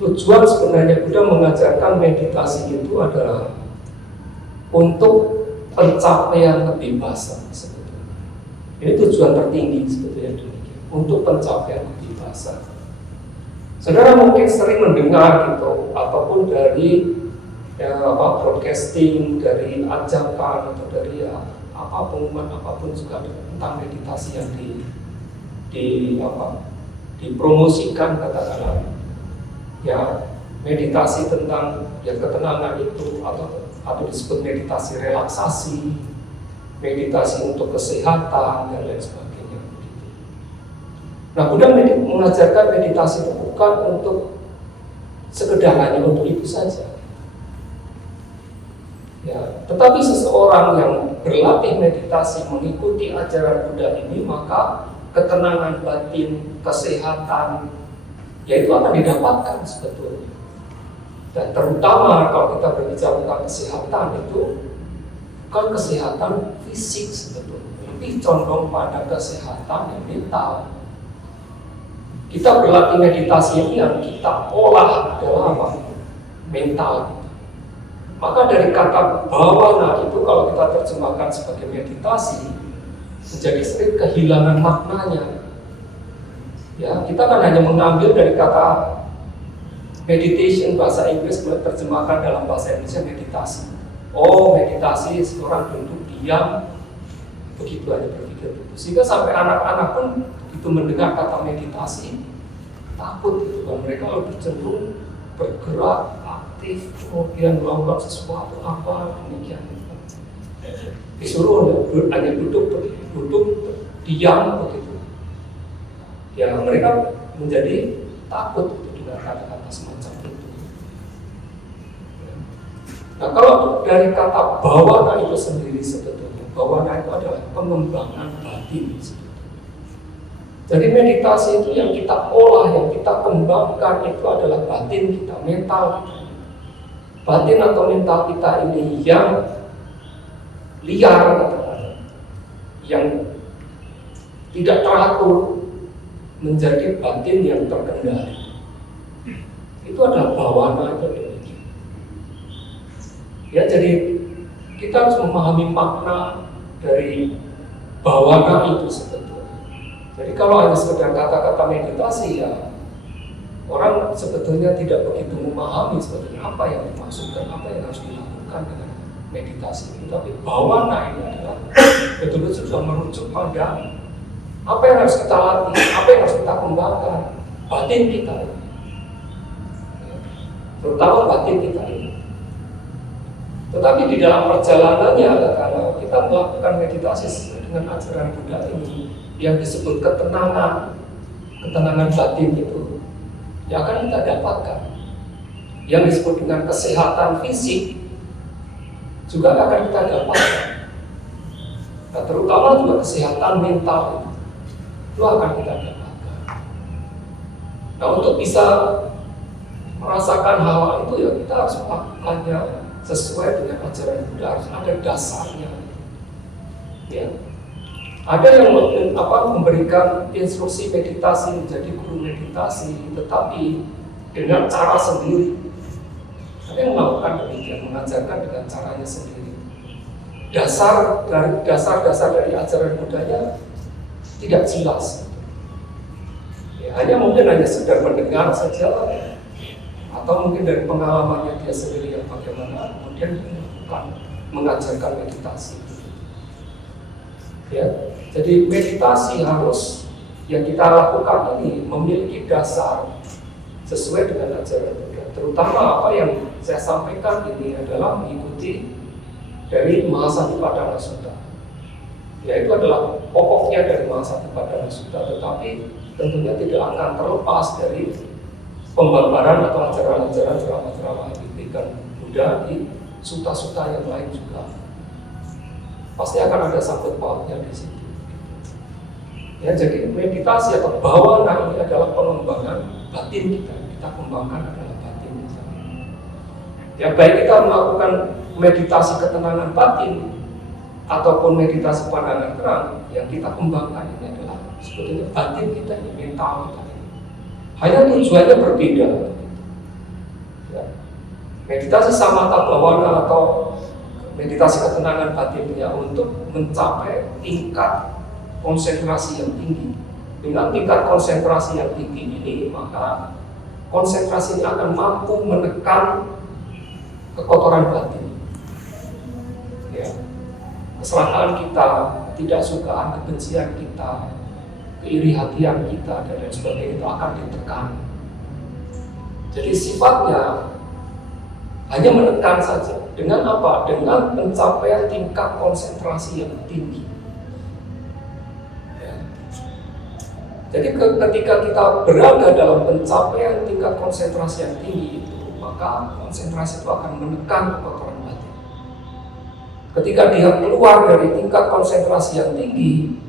Tujuan sebenarnya Buddha mengajarkan meditasi itu adalah untuk pencapaian kebebasan sebetulnya. Ini tujuan tertinggi sebetulnya demikian, untuk pencapaian kebebasan. Saudara mungkin sering mendengar gitu, ataupun dari broadcasting, dari ajakan atau dari pengumuman apapun juga tentang meditasi yang dipromosikan, katakanlah ya meditasi tentang ya ketenangan itu atau disebut meditasi relaksasi, meditasi untuk kesehatan dan lain sebagainya. Nah, Buddha mengajarkan meditasi itu bukan untuk sekedar hanya untuk itu saja. Ya, tetapi seseorang yang berlatih meditasi mengikuti ajaran Buddha ini, maka ketenangan batin, kesehatan, yaitu akan didapatkan sebetulnya. Dan terutama kalau kita berbicara tentang kesehatan itu bukan kesehatan fisik sebetulnya, lebih condong pada kesehatan yang mental. Kita berlatih meditasi ini yang kita olah adalah apa? Mental. Maka dari kata bhavana itu kalau kita terjemahkan sebagai meditasi menjadi sering kehilangan maknanya. Ya, kita kan hanya mengambil dari kata meditation bahasa Inggris, terjemahkan dalam bahasa Indonesia meditasi. Oh, meditasi seorang duduk diam, begitu aja berpikir begitu. Sehingga sampai anak-anak pun itu mendengar kata meditasi takut gitu kan. Mereka lebih cenderung bergerak, aktif, kemudian melakukan sesuatu apa demikian. Disuruh hanya duduk diam begitu. Ya, mereka menjadi takut dengan kata-kata semacam itu. Nah, kalau dari kata bhavana itu sendiri sebetulnya, bhavana itu adalah pengembangan batin sebetulnya. Jadi meditasi itu yang kita olah, yang kita kembangkan itu adalah batin kita, mental kita. Batin atau mental kita ini yang liar, yang tidak teratur, menjadi batin yang terkendali. Itu adalah bhavana itu demikian. Ya, jadi kita harus memahami makna dari bhavana itu sebetulnya. Jadi kalau hanya sekedar kata-kata meditasi, ya orang sebetulnya tidak begitu memahami sebetulnya apa yang dimaksudkan, apa yang harus dilakukan dengan meditasi itu. Tapi bhavana ini adalah betul-betul sudah merujuk pada apa yang harus kita latih, apa yang harus kita kembangkan, batin kita, terutama batin kita ini. Tetapi di dalam perjalanannya, kalau kita melakukan meditasi dengan ajaran Buddha ini, yang disebut ketenangan batin itu, yang akan kita dapatkan. Yang disebut dengan kesehatan fisik, juga akan kita dapatkan. Nah, terutama juga kesehatan mental itu akan kita dapatkan. Nah, untuk bisa merasakan hal itu ya kita harus melakukannya sesuai dengan ajaran Buddha, harus ada dasarnya. Ya. Ada yang memberikan instruksi meditasi menjadi guru meditasi, tetapi dengan cara sendiri. Ada yang melakukan demikian, mengajarkan dengan caranya sendiri. Dasar dari ajaran Buddhanya tidak jelas. Ya, hanya sekedar mendengar saja, atau mungkin dari pengalamannya dia sendiri yang bagaimana, kemudian mengajarkan meditasi. Ya, jadi meditasi harus yang kita lakukan ini memiliki dasar sesuai dengan ajaran Buddha. Terutama apa yang saya sampaikan ini adalah mengikuti dari Mahasatipadana Sutta. Ya, itu adalah pokoknya dari Mahasatipadana Sutta, tetapi tentunya tidak akan terlepas dari pembabaran atau ajaran-ajaran ceramah-ceramah yang diberikan Buddha di sutta-sutta yang lain juga. Pasti akan ada sangkut pautnya di situ. Ya, jadi meditasi atau bhavana ini adalah pengembangan batin kita. Kita kembangkan adalah batin kita. Ya, baik kita melakukan meditasi ketenangan batin ataupun meditasi pandangan terang, yang kita kembangkan ini adalah sebetulnya batin kita, ini mental kita. Hanya tujuannya berbeda. Meditasi samatha bhavana atau meditasi ketenangan batinnya untuk mencapai tingkat konsentrasi yang tinggi. Dengan tingkat konsentrasi yang tinggi ini, maka konsentrasi ini akan mampu menekan kekotoran batin, ya, kesalahan kita, ketidaksukaan, kebencian kita, keiri hatian kita, dan lain sebagainya itu akan ditekan. Jadi sifatnya hanya menekan saja. Dengan apa? Dengan pencapaian tingkat konsentrasi yang tinggi. Ya. Jadi ketika kita berada dalam pencapaian tingkat konsentrasi yang tinggi itu, maka konsentrasi itu akan menekan kekotoran batin. Ketika dia keluar dari tingkat konsentrasi yang tinggi,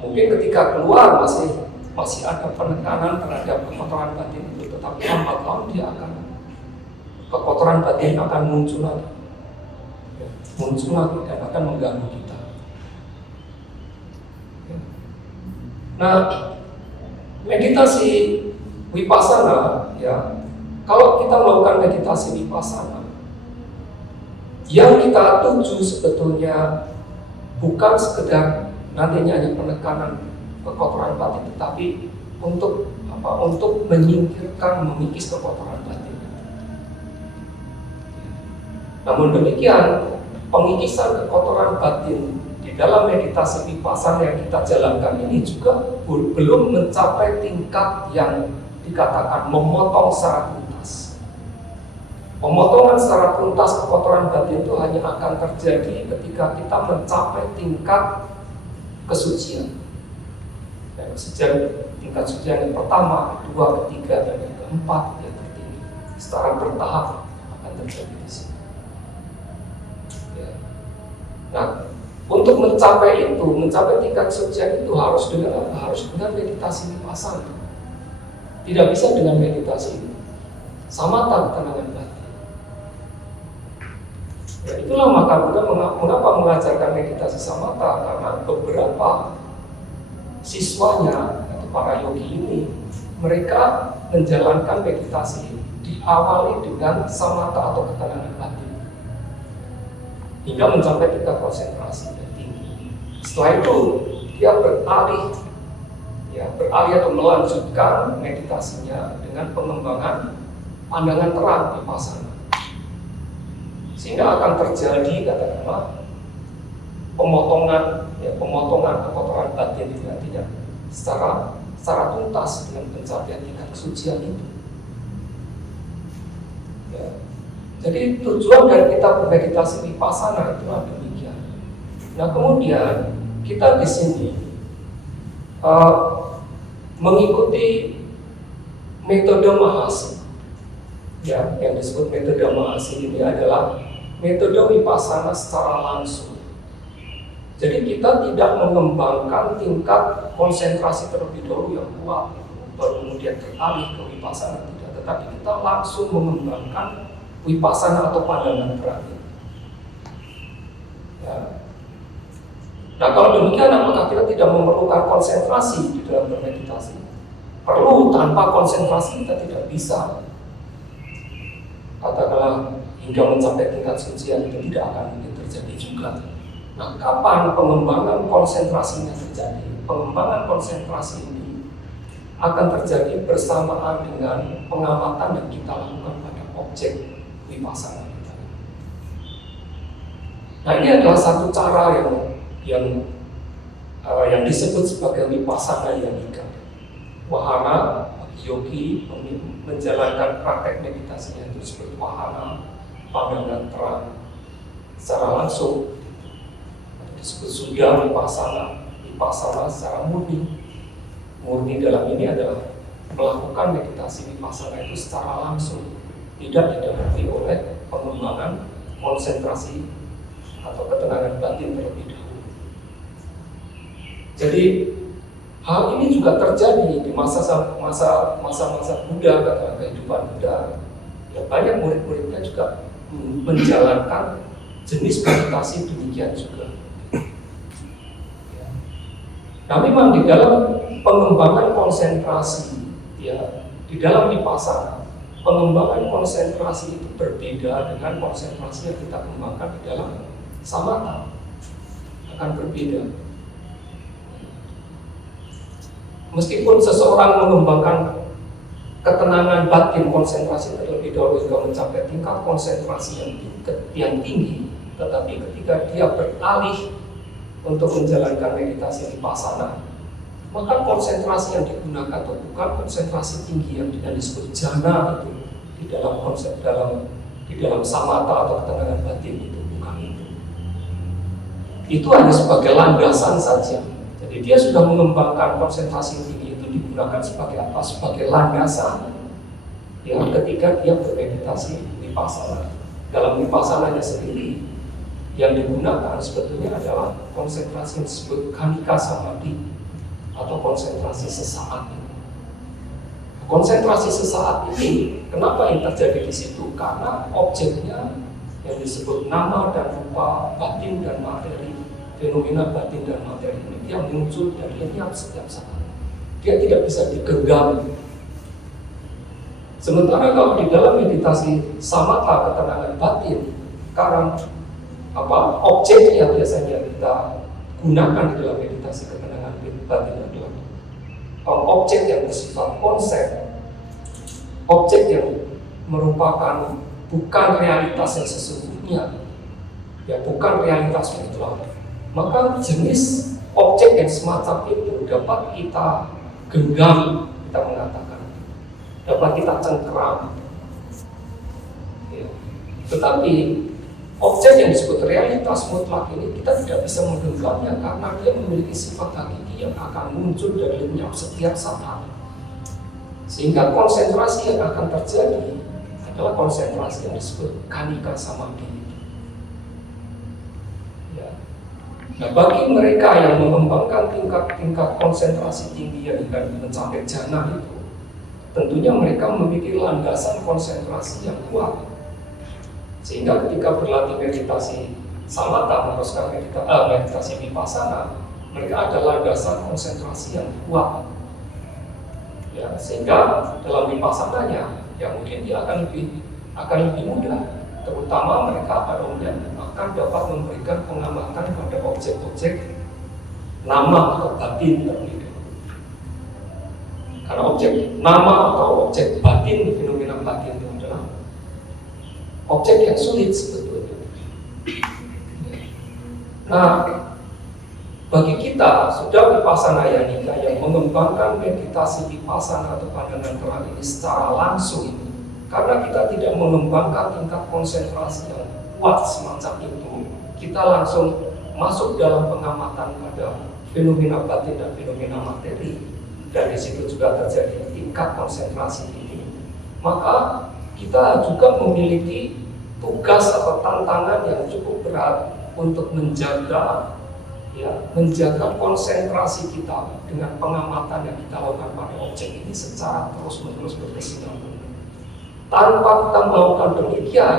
mungkin ketika keluar masih ada penekanan terhadap kekotoran batin itu, tetapi lambat laun dia akan kekotoran batin akan muncul lagi dan akan mengganggu kita. Nah, meditasi vipassana, ya, kalau kita melakukan meditasi vipassana, yang kita tuju sebetulnya bukan sekedar nantinya hanya penekanan kekotoran batin, tetapi untuk apa? Untuk menyingkirkan, memikis kekotoran batin. Namun demikian, pengikisan kekotoran batin di dalam meditasi vipassana yang kita jalankan ini juga belum mencapai tingkat yang dikatakan memotong secara tuntas. Pemotongan secara tuntas kekotoran batin itu hanya akan terjadi ketika kita mencapai tingkat kesucian. Dan tingkat kesucian yang pertama, kedua, ketiga, dan yang keempat yang tertinggi secara bertahap akan terjadi di sini. Nah, untuk mencapai tingkat kesucian itu harus dengan meditasi vipassana. Tidak bisa dengan meditasi samatha, ketenangan batin. Ya, itulah maka Buddha mengapa mengajarkan meditasi samatha, karena beberapa siswanya atau para yogi ini, mereka menjalankan meditasi diawali dengan samatha atau ketenangan batin hingga mencapai tingkat konsentrasi yang tinggi. Setelah itu dia beralih atau melanjutkan meditasinya dengan pengembangan pandangan terang vipassana, sehingga akan terjadi katakanlah pemotongan kekotoran batin itu nantinya secara tuntas dengan pencapaian tingkat kesucian itu. Ya. Jadi tujuan dari kita bermeditasi vipassana itu demikian. Nah, kemudian kita di sini mengikuti metode Mahasi. Ya, yang disebut metode Mahasi ini adalah metode vipassana secara langsung. Jadi kita tidak mengembangkan tingkat konsentrasi terlebih dahulu yang kuat, baru kemudian beralih ke vipassana, tidak. Tetapi kita langsung mengembangkan vipassana atau pandangan terakhir. Ya. Nah, kalau demikian, apakah kita tidak memerlukan konsentrasi di dalam bermeditasi? Perlu, tanpa konsentrasi kita tidak bisa. Katakanlah hingga mencapai tingkat kesucian itu tidak akan mungkin terjadi juga. Nah, kapan pengembangan konsentrasinya terjadi? Pengembangan konsentrasi ini akan terjadi bersamaan dengan pengamatan yang kita lakukan pada objek vipassana kita. Nah, ini adalah satu cara yang disebut sebagai vipassana yamika. Wahana bagi yogi menjalankan praktek meditasinya itu seperti wahana, pandangan terang secara langsung, disebut sudah vipassana secara murni dalam ini adalah melakukan meditasi vipassana itu secara langsung, tidak didahului oleh pengembangan konsentrasi atau ketenangan batin terlebih dahulu. Jadi hal ini juga terjadi di masa-masa Buddha, kata kehidupan Buddha. Ya, banyak murid-muridnya juga menjalankan jenis meditasi demikian juga. Ya. Nah, memang di dalam pengembangan konsentrasi, ya, di dalam vipassana pengembangan konsentrasi itu berbeda dengan konsentrasi yang kita kembangkan di dalam samatha, akan berbeda. Meskipun seseorang mengembangkan ketenangan batin, konsentrasi terlebih dahulu hingga mencapai tingkat konsentrasi yang tinggi, tetapi ketika dia beralih untuk menjalankan meditasi vipassana, maka konsentrasi yang digunakan itu bukan konsentrasi tinggi yang disebut jhana itu di dalam konsep di dalam samatha atau ketenangan batin itu, bukan itu. Itu hanya sebagai landasan saja. Jadi dia sudah mengembangkan konsentrasi tinggi itu digunakan sebagai apa? Sebagai landasan. Ya, ketika dia bermeditasi vipassana. Dalam vipassananya sendiri yang digunakan sebetulnya adalah konsentrasi yang disebut khanika samadhi atau konsentrasi sesaat. Konsentrasi sesaat ini, kenapa yang terjadi di situ? Karena objeknya yang disebut nama dan rupa, batin dan materi, fenomena batin dan materi ini dia muncul dan lenyap setiap saat. Dia tidak bisa digenggam. Sementara kalau di dalam meditasi samatha ketenangan batin, karena objek yang biasanya kita gunakan di dalam meditasi ketenangan batin adalah objek yang bersifat konsep, objek yang merupakan bukan realitas yang sesungguhnya, ya bukan realitas spiritual. Maka jenis objek yang semacam itu dapat kita genggam, kita mengatakan, dapat kita cengkeram. Ya. Tetapi objek yang disebut realitas mutlak ini kita tidak bisa menggenggamnya karena dia memiliki sifat hakiki yang akan muncul dan lenyap setiap saat. Sehingga konsentrasi yang akan terjadi adalah konsentrasi yang disebut khanika samadhi. Ya. Nah, bagi mereka yang mengembangkan tingkat konsentrasi tinggi yang mencapai jhana itu, tentunya mereka memiliki landasan konsentrasi yang kuat. Sehingga ketika berlatih meditasi samatha, meneruskan meditasi vipassana, mereka ada landasan konsentrasi yang kuat. Ya, sehingga dalam vipassananya, ya mungkin dia akan lebih mudah. Terutama mereka pada umumnya akan dapat memberikan pengamatan pada objek-objek nama atau batin terlebih dahulu. Karena objek nama atau objek batin, fenomena batin itu adalah objek yang sulit sebetulnya. Nah, bagi kita sudah vipassana yanika yang mengembangkan meditasi vipassana atau pandangan terang ini secara langsung, karena kita tidak mengembangkan tingkat konsentrasi yang kuat semacam itu, kita langsung masuk dalam pengamatan pada fenomena batin dan fenomena materi, dan di situ juga terjadi tingkat konsentrasi ini. Maka kita juga memiliki tugas atau tantangan yang cukup berat untuk menjaga konsentrasi kita dengan pengamatan yang kita lakukan pada objek ini secara terus-menerus berkesinambungan. Tanpa kita melakukan demikian,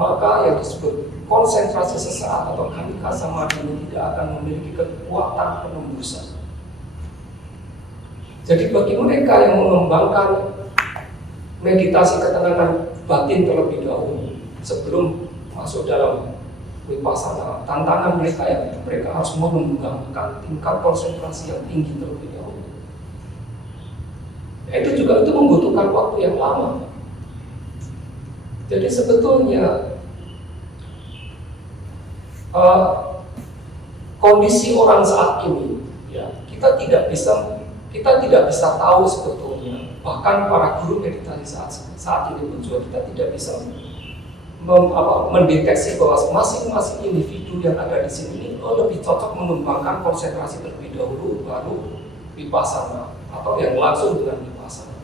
maka yang disebut konsentrasi sesaat atau khanika samadhi ini tidak akan memiliki kekuatan penembusan. Jadi bagi mereka yang mengembangkan meditasi ketenangan batin terlebih dahulu sebelum masuk dalam vipassana, tantangan mereka harus mengembangkan tingkat konsentrasi yang tinggi terlebih dahulu. Itu membutuhkan waktu yang lama. Jadi sebetulnya kondisi orang saat ini, ya kita tidak bisa tahu sebetulnya. Bahkan para guru meditasi saat ini pun juga kita tidak bisa mendeteksi bahwa masing-masing individu yang ada di sini lebih cocok mengembangkan konsentrasi terlebih dahulu baru vipassana atau yang langsung dengan vipassana.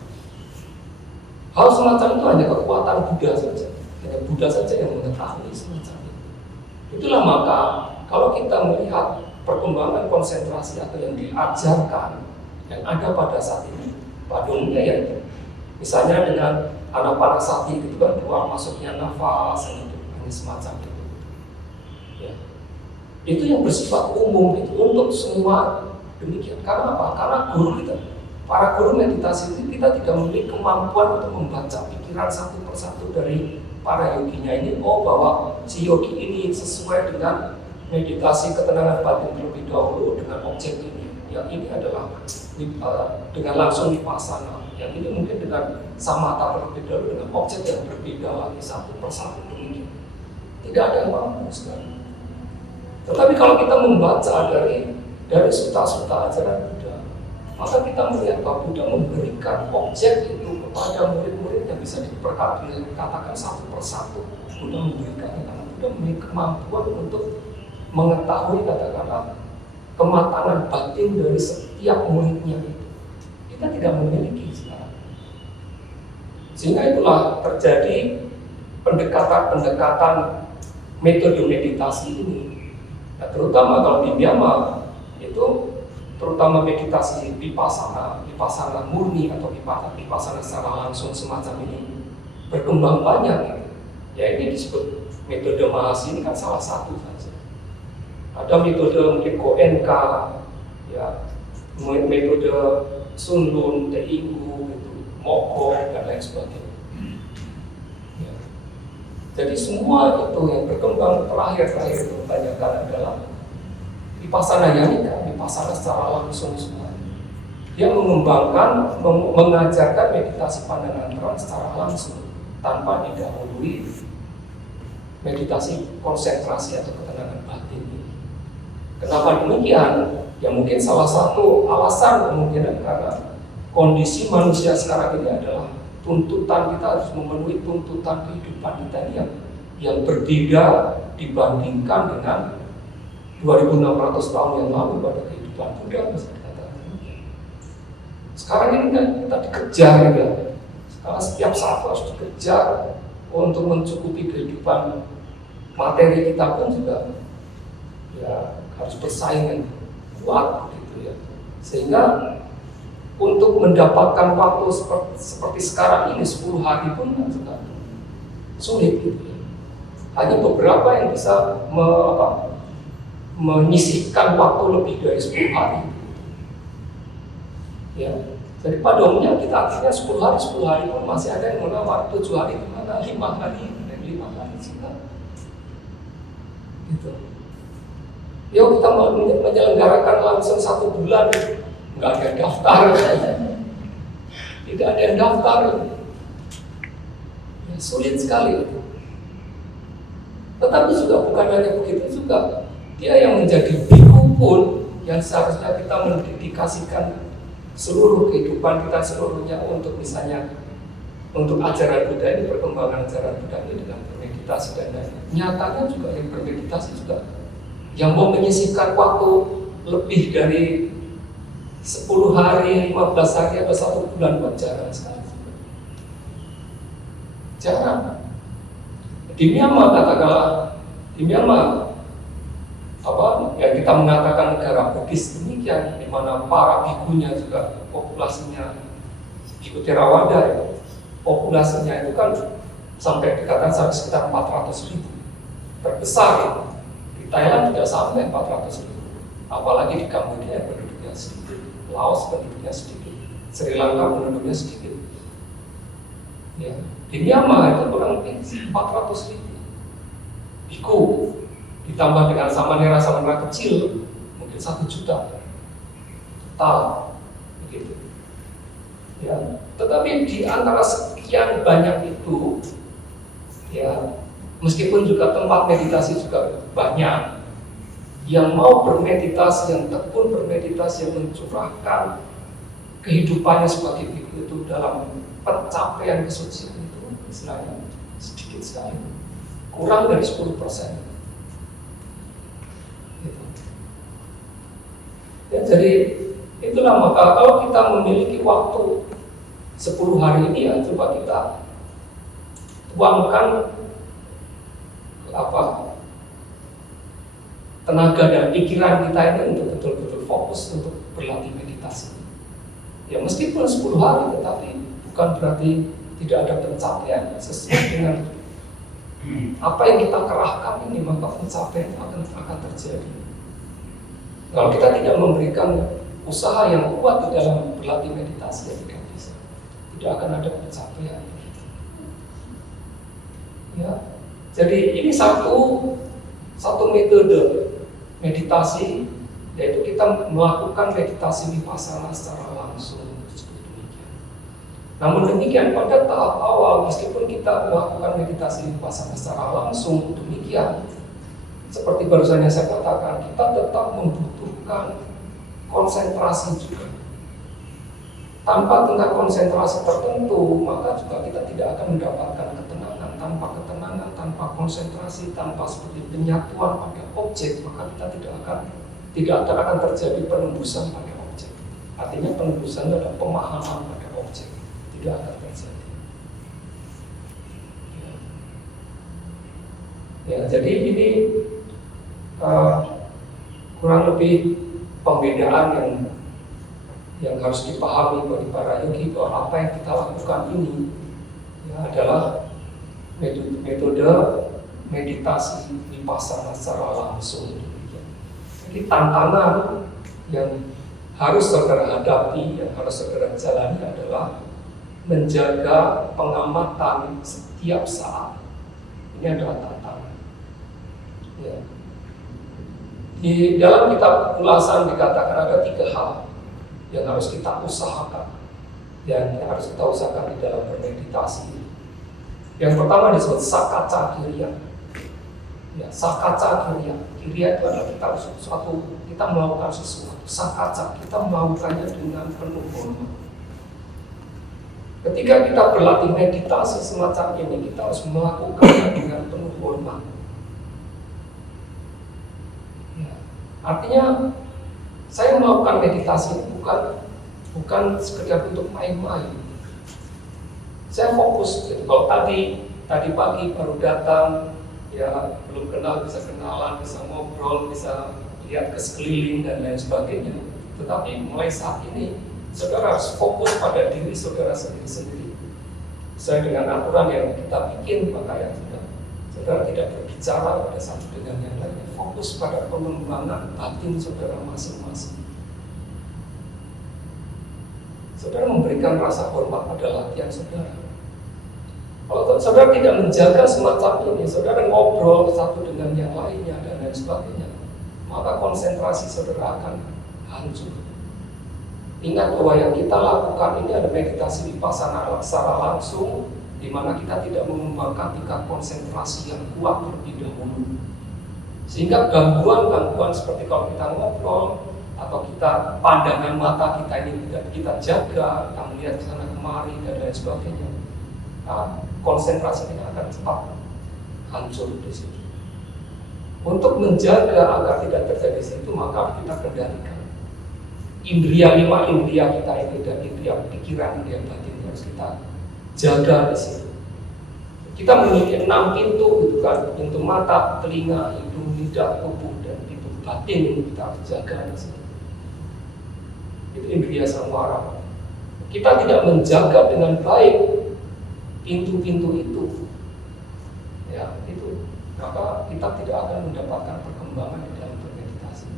Hal semacam itu hanya kekuatan Buddha saja, hanya Buddha saja yang mengetahui semacam itu. Itulah maka kalau kita melihat perkembangan konsentrasi atau yang diajarkan yang ada pada saat ini, pada umumnya ya misalnya dengan anapanasati itu kan keluar masuknya nafas itu hanya semacam itu. Ya. Itu yang bersifat umum itu untuk semua demikian. Karena apa? Karena guru kita, para guru meditasi itu kita tidak memiliki kemampuan untuk membaca pikiran satu persatu dari para yoginya ini. Oh, bahwa si yogi ini sesuai dengan meditasi ketenangan batin terlebih dahulu dengan objek ini. Yang ini adalah dengan langsung vipassana. Yang ini mungkin dengan samatha terlebih dahulu dengan objek yang berbeda lagi satu persatu demikian. Tidak ada yang mampu sekali. Tetapi kalau kita membaca dari suta-suta ajaran Buddha, maka kita melihat bahwa Buddha memberikan objek itu kepada murid-murid yang bisa dikatakan satu persatu. Buddha memberikannya karena Buddha memiliki kemampuan untuk mengetahui katakanlah kematangan batin dari setiap muridnya itu. Kita tidak memiliki sekarang. Sehingga itulah terjadi pendekatan metode meditasi ini. Nah, terutama kalau di Myanmar itu terutama meditasi vipassana murni atau vipassana secara langsung semacam ini berkembang banyak. Ya ini disebut metode Mahasi ini kan salah satu saja. Ada metode mungkin Goenka, ya, metode Sun Lun, Teinggu, gitu, Mokho dan lain sebagainya. Ya. Jadi semua itu yang berkembang terakhir itu kebanyakan adalah vipassana yanika, vipassana secara langsung semua. Dia mengembangkan, mengajarkan meditasi pandangan terang secara langsung tanpa didahului meditasi konsentrasi atau ketenangan batin. Kenapa demikian? Ya mungkin salah satu alasan kemungkinan karena kondisi manusia sekarang ini adalah tuntutan kita harus memenuhi tuntutan kehidupan kita ini yang berbeda dibandingkan dengan 2600 tahun yang lalu pada kehidupan Buddha, bisa dikatakan. Sekarang ini kan kita dikejar ya. Sekarang setiap saat harus dikejar untuk mencukupi kehidupan materi kita pun juga ya harus bersaing yang kuat gitu ya. Sehingga untuk mendapatkan waktu seperti sekarang ini 10 hari pun kan juga sulit gitu ya. Hanya beberapa yang bisa menyisihkan waktu lebih dari 10 hari. Ya. Jadi pada umumnya kita akhirnya 10 hari pun masih ada yang menawar 7 hari kemana, 5 hari, dan 5 hari juga. Gitu. Yuk kita menyelenggarakan langsung 1 bulan, nggak ada yang daftar. Tidak ada yang daftar. Ya, sulit sekali. Tetapi juga bukan hanya begitu juga. Dia yang menjadi biku pun yang seharusnya kita mendedikasikan seluruh kehidupan kita seluruhnya untuk misalnya untuk ajaran Buddha ini, perkembangan ajaran Buddha ini dengan bermeditasi dan lain-lain. Nyatanya juga yang bermeditasi juga yang mau menyisihkan waktu lebih dari 10 hari, 15 hari atau 1 bulan buat jarang sekali. Jarang. Di Myanmar katakanlah, di Myanmar yang kita mengatakan negara Buddhis demikian, di mana para bikunya juga populasinya biku Theravada, populasinya itu kan sampai dikatakan sekitar 400.000, terbesar itu. Di Thailand tidak sampai 400.000, apalagi di Kamboja penduduknya sedikit, Laos penduduknya sedikit, Sri Lanka penduduknya sedikit. Ya. Di Myanmar itu kurang lebih 400.000 biku. Ditambah dengan samanera kecil, mungkin 1 juta total, begitu. Ya, tetapi di antara sekian banyak itu, ya, meskipun juga tempat meditasi juga banyak, yang mau bermeditasi, yang tekun bermeditasi, yang mencurahkan kehidupannya sebagai biku itu dalam pencapaian kesucian itu, istilahnya sedikit sekali, kurang dari 10%. Ya, jadi itulah maka kalau kita memiliki waktu 10 hari ini ya coba kita tuangkan tenaga dan pikiran kita ini untuk betul-betul fokus untuk berlatih meditasi. Ya meskipun 10 hari tetapi bukan berarti tidak ada pencapaian sesuai dengan apa yang kita kerahkan ini, maka pencapaian akan terjadi. Kalau kita tidak memberikan usaha yang kuat di dalam berlatih meditasi, ya tidak bisa. Tidak akan ada pencapaian. Ya. Jadi ini satu metode meditasi, yaitu kita melakukan meditasi vipassana secara langsung. Namun demikian, pada tahap awal, meskipun kita melakukan meditasi vipassana secara langsung demikian, seperti barusan yang saya katakan, kita tetap membutuhkan konsentrasi juga. Tanpa tingkat konsentrasi tertentu, maka juga kita tidak akan mendapatkan ketenangan. Tanpa ketenangan, tanpa konsentrasi, tanpa seperti penyatuan pada objek, maka kita tidak akan terjadi penembusan pada objek. Artinya penembusan adalah pemahaman pada objek, tidak akan terjadi. Ya, jadi ini kurang lebih pembedaan yang harus dipahami bagi para yogi, bahwa apa yang kita lakukan ini ya, adalah metode meditasi vipassana secara langsung. Jadi tantangan yang harus saudara hadapi, yang harus saudara jalani adalah menjaga pengamatan setiap saat. Ini adalah tantangan. Ya. Di dalam kitab ulasan dikatakan ada 3 hal yang harus kita usahakan, yang harus kita usahakan di dalam bermeditasi. Yang pertama disebut sakaca kiriya. Ya, sakaca kiriya. Kiriya itu adalah kita melakukan sesuatu. Sakaca, kita melakukannya dengan penuh hormat. Ketika kita berlatih meditasi semacam ini, kita harus melakukannya dengan penuh hormat. Ya, artinya saya melakukan meditasi bukan sekedar untuk main-main. Saya fokus. Jadi kalau tadi pagi baru datang, ya belum kenal, bisa kenalan, bisa ngobrol, bisa lihat ke sekeliling dan lain sebagainya. Tetapi mulai saat ini, saudara harus fokus pada diri saudara sendiri-sendiri. Sesuai dengan aturan yang kita bikin, maka yang saudara tidak berbicara pada satu dengan yang lainnya. Fokus pada pengembangan batin saudara masing-masing. Saudara memberikan rasa hormat pada latihan saudara. Kalau saudara tidak menjaga semacam ini, saudara ngobrol satu dengan yang lainnya dan lain sebagainya, maka konsentrasi saudara akan hancur. Ingat bahwa yang kita lakukan ini ada meditasi vipassana secara langsung, di mana kita tidak mengembangkan tingkat konsentrasi yang kuat terlebih dahulu. Sehingga gangguan-gangguan seperti kalau kita ngobrol atau kita pandangan mata kita ini tidak kita jaga, kita melihat ke sana kemari dan lain sebagainya, konsentrasi kita akan cepat hancur di situ. Untuk menjaga agar tidak terjadi situ, maka kita kendalikan indria 5 indria kita ini dan indria pikiran, indria batin harus kita jaga di situ. Kita memiliki 6 pintu, gitu kan, pintu mata, telinga, hidung, lidah, tubuh, dan pintu batin ini kita harus jaga di situ. Itu indria samwara. Kita tidak menjaga dengan baik pintu-pintu itu, ya itu, maka kita tidak akan mendapatkan perkembangan di dalam bermeditasi.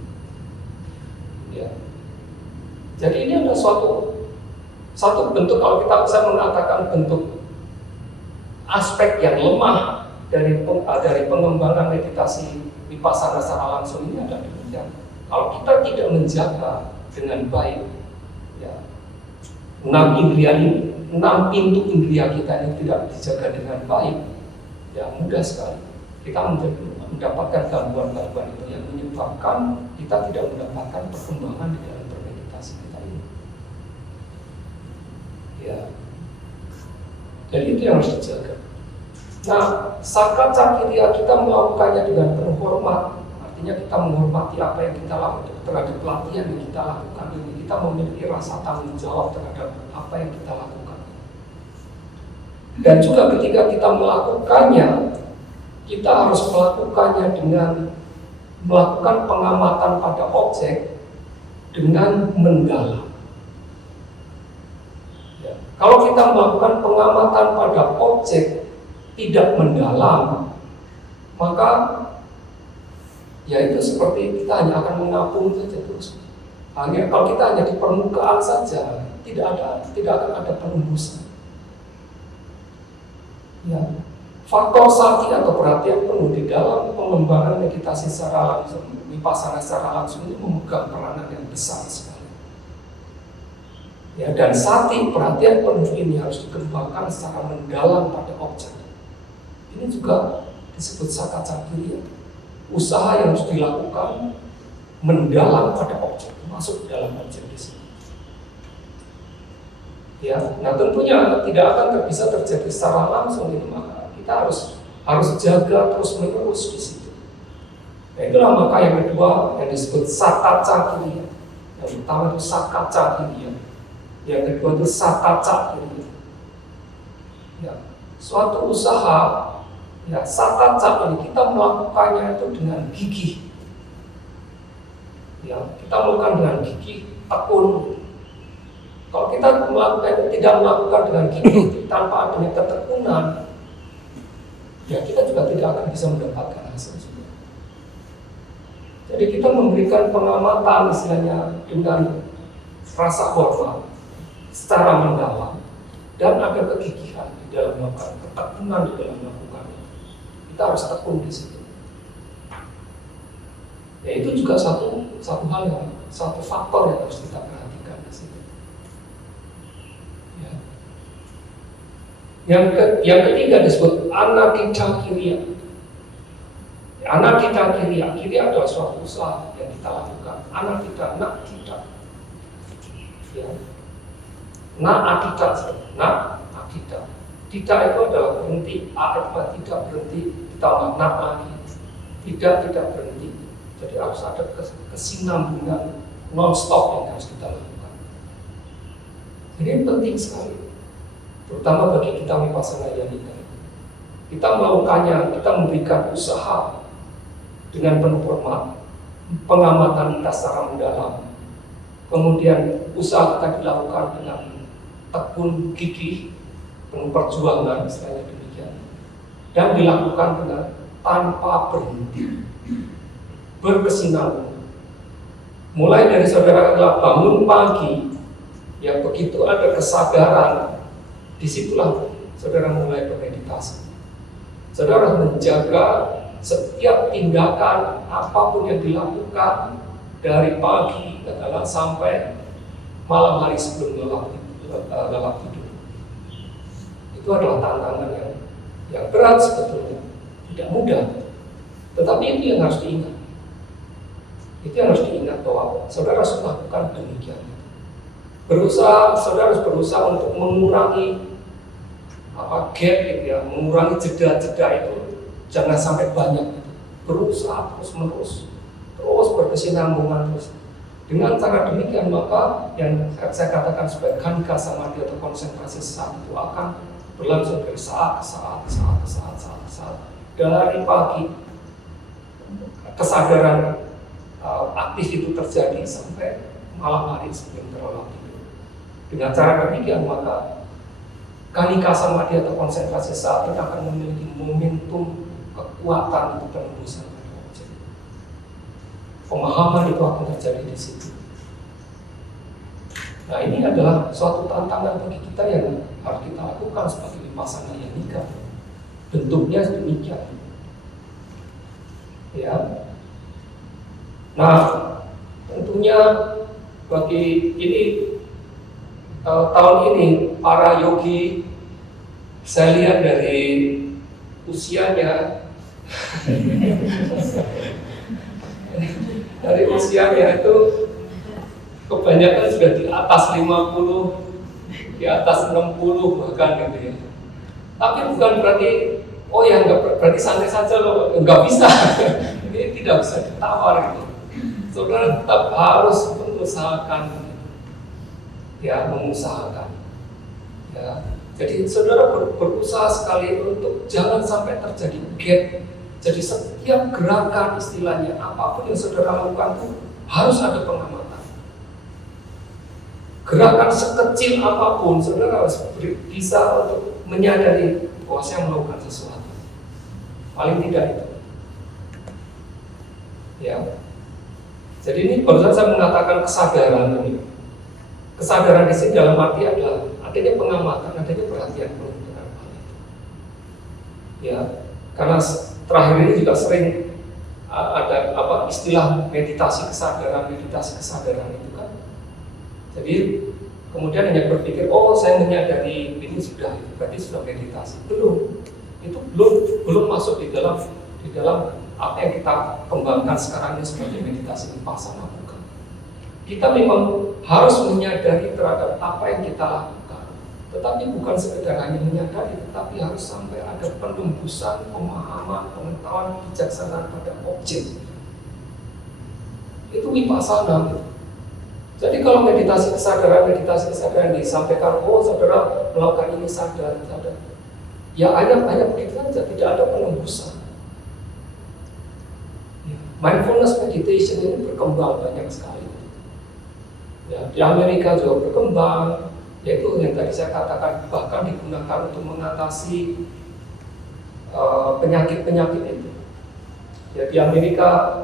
Ya. Jadi ini ada satu bentuk, kalau kita bisa mengatakan bentuk aspek yang lemah dari pengembangan meditasi vipassana secara langsung ini adalah demikian. Kalau kita tidak menjaga dengan baik, ya, 6 pintu indria kita ini tidak dijaga dengan baik, ya mudah sekali kita mendapatkan gangguan-gangguan itu yang menyebabkan kita tidak mendapatkan perkembangan di dalam bermeditasi kita ini. Ya, jadi itu yang harus dijaga. Nah, sakaca kiriya kita melakukannya dengan penuh hormat. Artinya kita menghormati apa yang kita lakukan terhadap pelatihan yang kita lakukan ini. Kita memiliki rasa tanggung jawab terhadap apa yang kita lakukan. Dan juga ketika kita melakukannya, kita harus melakukannya dengan melakukan pengamatan pada objek dengan mendalam. Ya. Kalau kita melakukan pengamatan pada objek tidak mendalam, maka ya itu seperti kita hanya akan mengapung saja terus. Hanya kalau kita hanya di permukaan saja, tidak akan ada penumbusan. Ya, faktor sati atau perhatian penuh di dalam pengembangan meditasi secara langsung, vipassana secara langsung ini memegang peranan yang besar sekali. Ya, dan sati perhatian penuh ini harus dikembangkan secara mendalam pada objek. Ini juga disebut sakacakirya. Usaha yang harus dilakukan mendalam pada objek, masuk dalam objek di sini. Ya, nah tentunya tidak akan bisa terjadi secara langsung ini, maka kita harus jaga terus menerus di situ. Nah, itulah maka yang kedua yang disebut satacakirya. Yang pertama itu sakacakirya, yang kedua itu satacakirya. Ya, suatu usaha, ya sataca ini kita melakukannya itu dengan gigih. Ya, kita melakukan dengan gigih, tekun. Kalau kita tidak melakukan dengan gigih tanpa adanya ketekunan, ya kita juga tidak akan bisa mendapatkan hasil juga. Jadi kita memberikan pengamatan istilahnya dengan rasa hormat secara mendalam dan ada kegigihan di dalam melakukan, ketekunan di dalam melakukannya. Kita harus tekun di situ. Ya, itu juga satu faktor yang harus kita perhatikan di situ. Ya. Yang ketiga disebut anadita-kirya. Anadita-kirya, kirya adalah suatu usaha yang kita lakukan. Anadita. Ya. Na-adita. Tidak itu adalah berhenti, tidak berhenti, ditambah na lagi. Tidak berhenti. Jadi harus ada kesinambungan non-stop yang harus kita lakukan. Ini penting sekali, terutama bagi kita vipassana yanika. Kita melakukannya, kita memberikan usaha dengan penuh hormat, pengamatan kita secara mendalam. Kemudian usaha kita dilakukan dengan tekun gigih, penuh perjuangan, istilahnya demikian, dan dilakukan dengan tanpa berhenti, berkesinambungan. Mulai dari saudara adalah bangun pagi, ya begitu ada kesadaran, disitulah saudara mulai bermeditasi. Saudara menjaga setiap tindakan apapun yang dilakukan dari pagi adalah sampai malam hari sebelum lelap tidur. Itu adalah tantangan yang berat sebetulnya, tidak mudah. Tetapi itu yang harus diingat. Itu yang harus diingat bahwa saudara harus melakukan demikian. Saudara harus berusaha untuk mengurangi gap gitu ya, mengurangi jeda-jeda itu jangan sampai banyak. Berusaha terus berkesinambungan terus. Dengan cara demikian maka yang saya katakan sebagai kanika samadhi atau konsentrasi saat itu akan berlangsung dari saat ke saat dari pagi kesadaran aktif itu terjadi sampai malam hari sebelum terlelap tidur. Dengan cara demikian maka kanika samadhi atau konsentrasi saat itu akan memiliki momentum kekuatan untuk penembusan pada objek. Pemahaman itu akan terjadi di situ. Nah, ini adalah suatu tantangan bagi kita yang harus kita lakukan sebagai vipassana yanika. Bentuknya demikian. Ya. Nah, tentunya bagi ini tahun ini para yogi saya lihat dari usianya itu kebanyakan sudah di atas 50, di atas 60 bahkan gitu ya. Tapi bukan berarti enggak berarti santai saja loh, enggak bisa. Ini tidak bisa ditawar gitu. Saudara tetap harus mengusahakan, mengusahakan. Ya, jadi saudara berusaha sekali untuk jangan sampai terjadi gap. Jadi setiap gerakan istilahnya apapun yang saudara lakukan itu harus ada pengamatan. Gerakan sekecil apapun saudara harus bisa untuk menyadari bahwa saya melakukan sesuatu. Paling tidak itu. Ya. Jadi ini barusan saya mengatakan kesadaran ini. Kesadaran di sini dalam arti adalah adanya pengamatan, adanya perhatian penuh dengan hal itu. Ya, karena terakhir ini juga sering ada istilah meditasi kesadaran itu kan. Jadi kemudian hanya berpikir, oh saya menyadari ini sudah, berarti sudah meditasi. Itu belum masuk di dalam apa yang kita kembangkan sekarang ini sebagai meditasi vipassana. Kita memang harus menyadari terhadap apa yang kita lakukan, tetapi bukan sekedar hanya menyadari, tetapi harus sampai ada penembusan, pemahaman, pengetahuan, kebijaksanaan pada objek. Itu vipassana. Jadi kalau meditasi kesadaran disampaikan, oh saudara melakukan ini sadar. Ya hanya begitu saja, tidak ada penembusan. Mindfulness meditation ini berkembang banyak sekali. Ya, di Amerika juga berkembang, yaitu yang tadi saya katakan bahkan digunakan untuk mengatasi penyakit-penyakit itu. Ya, di Amerika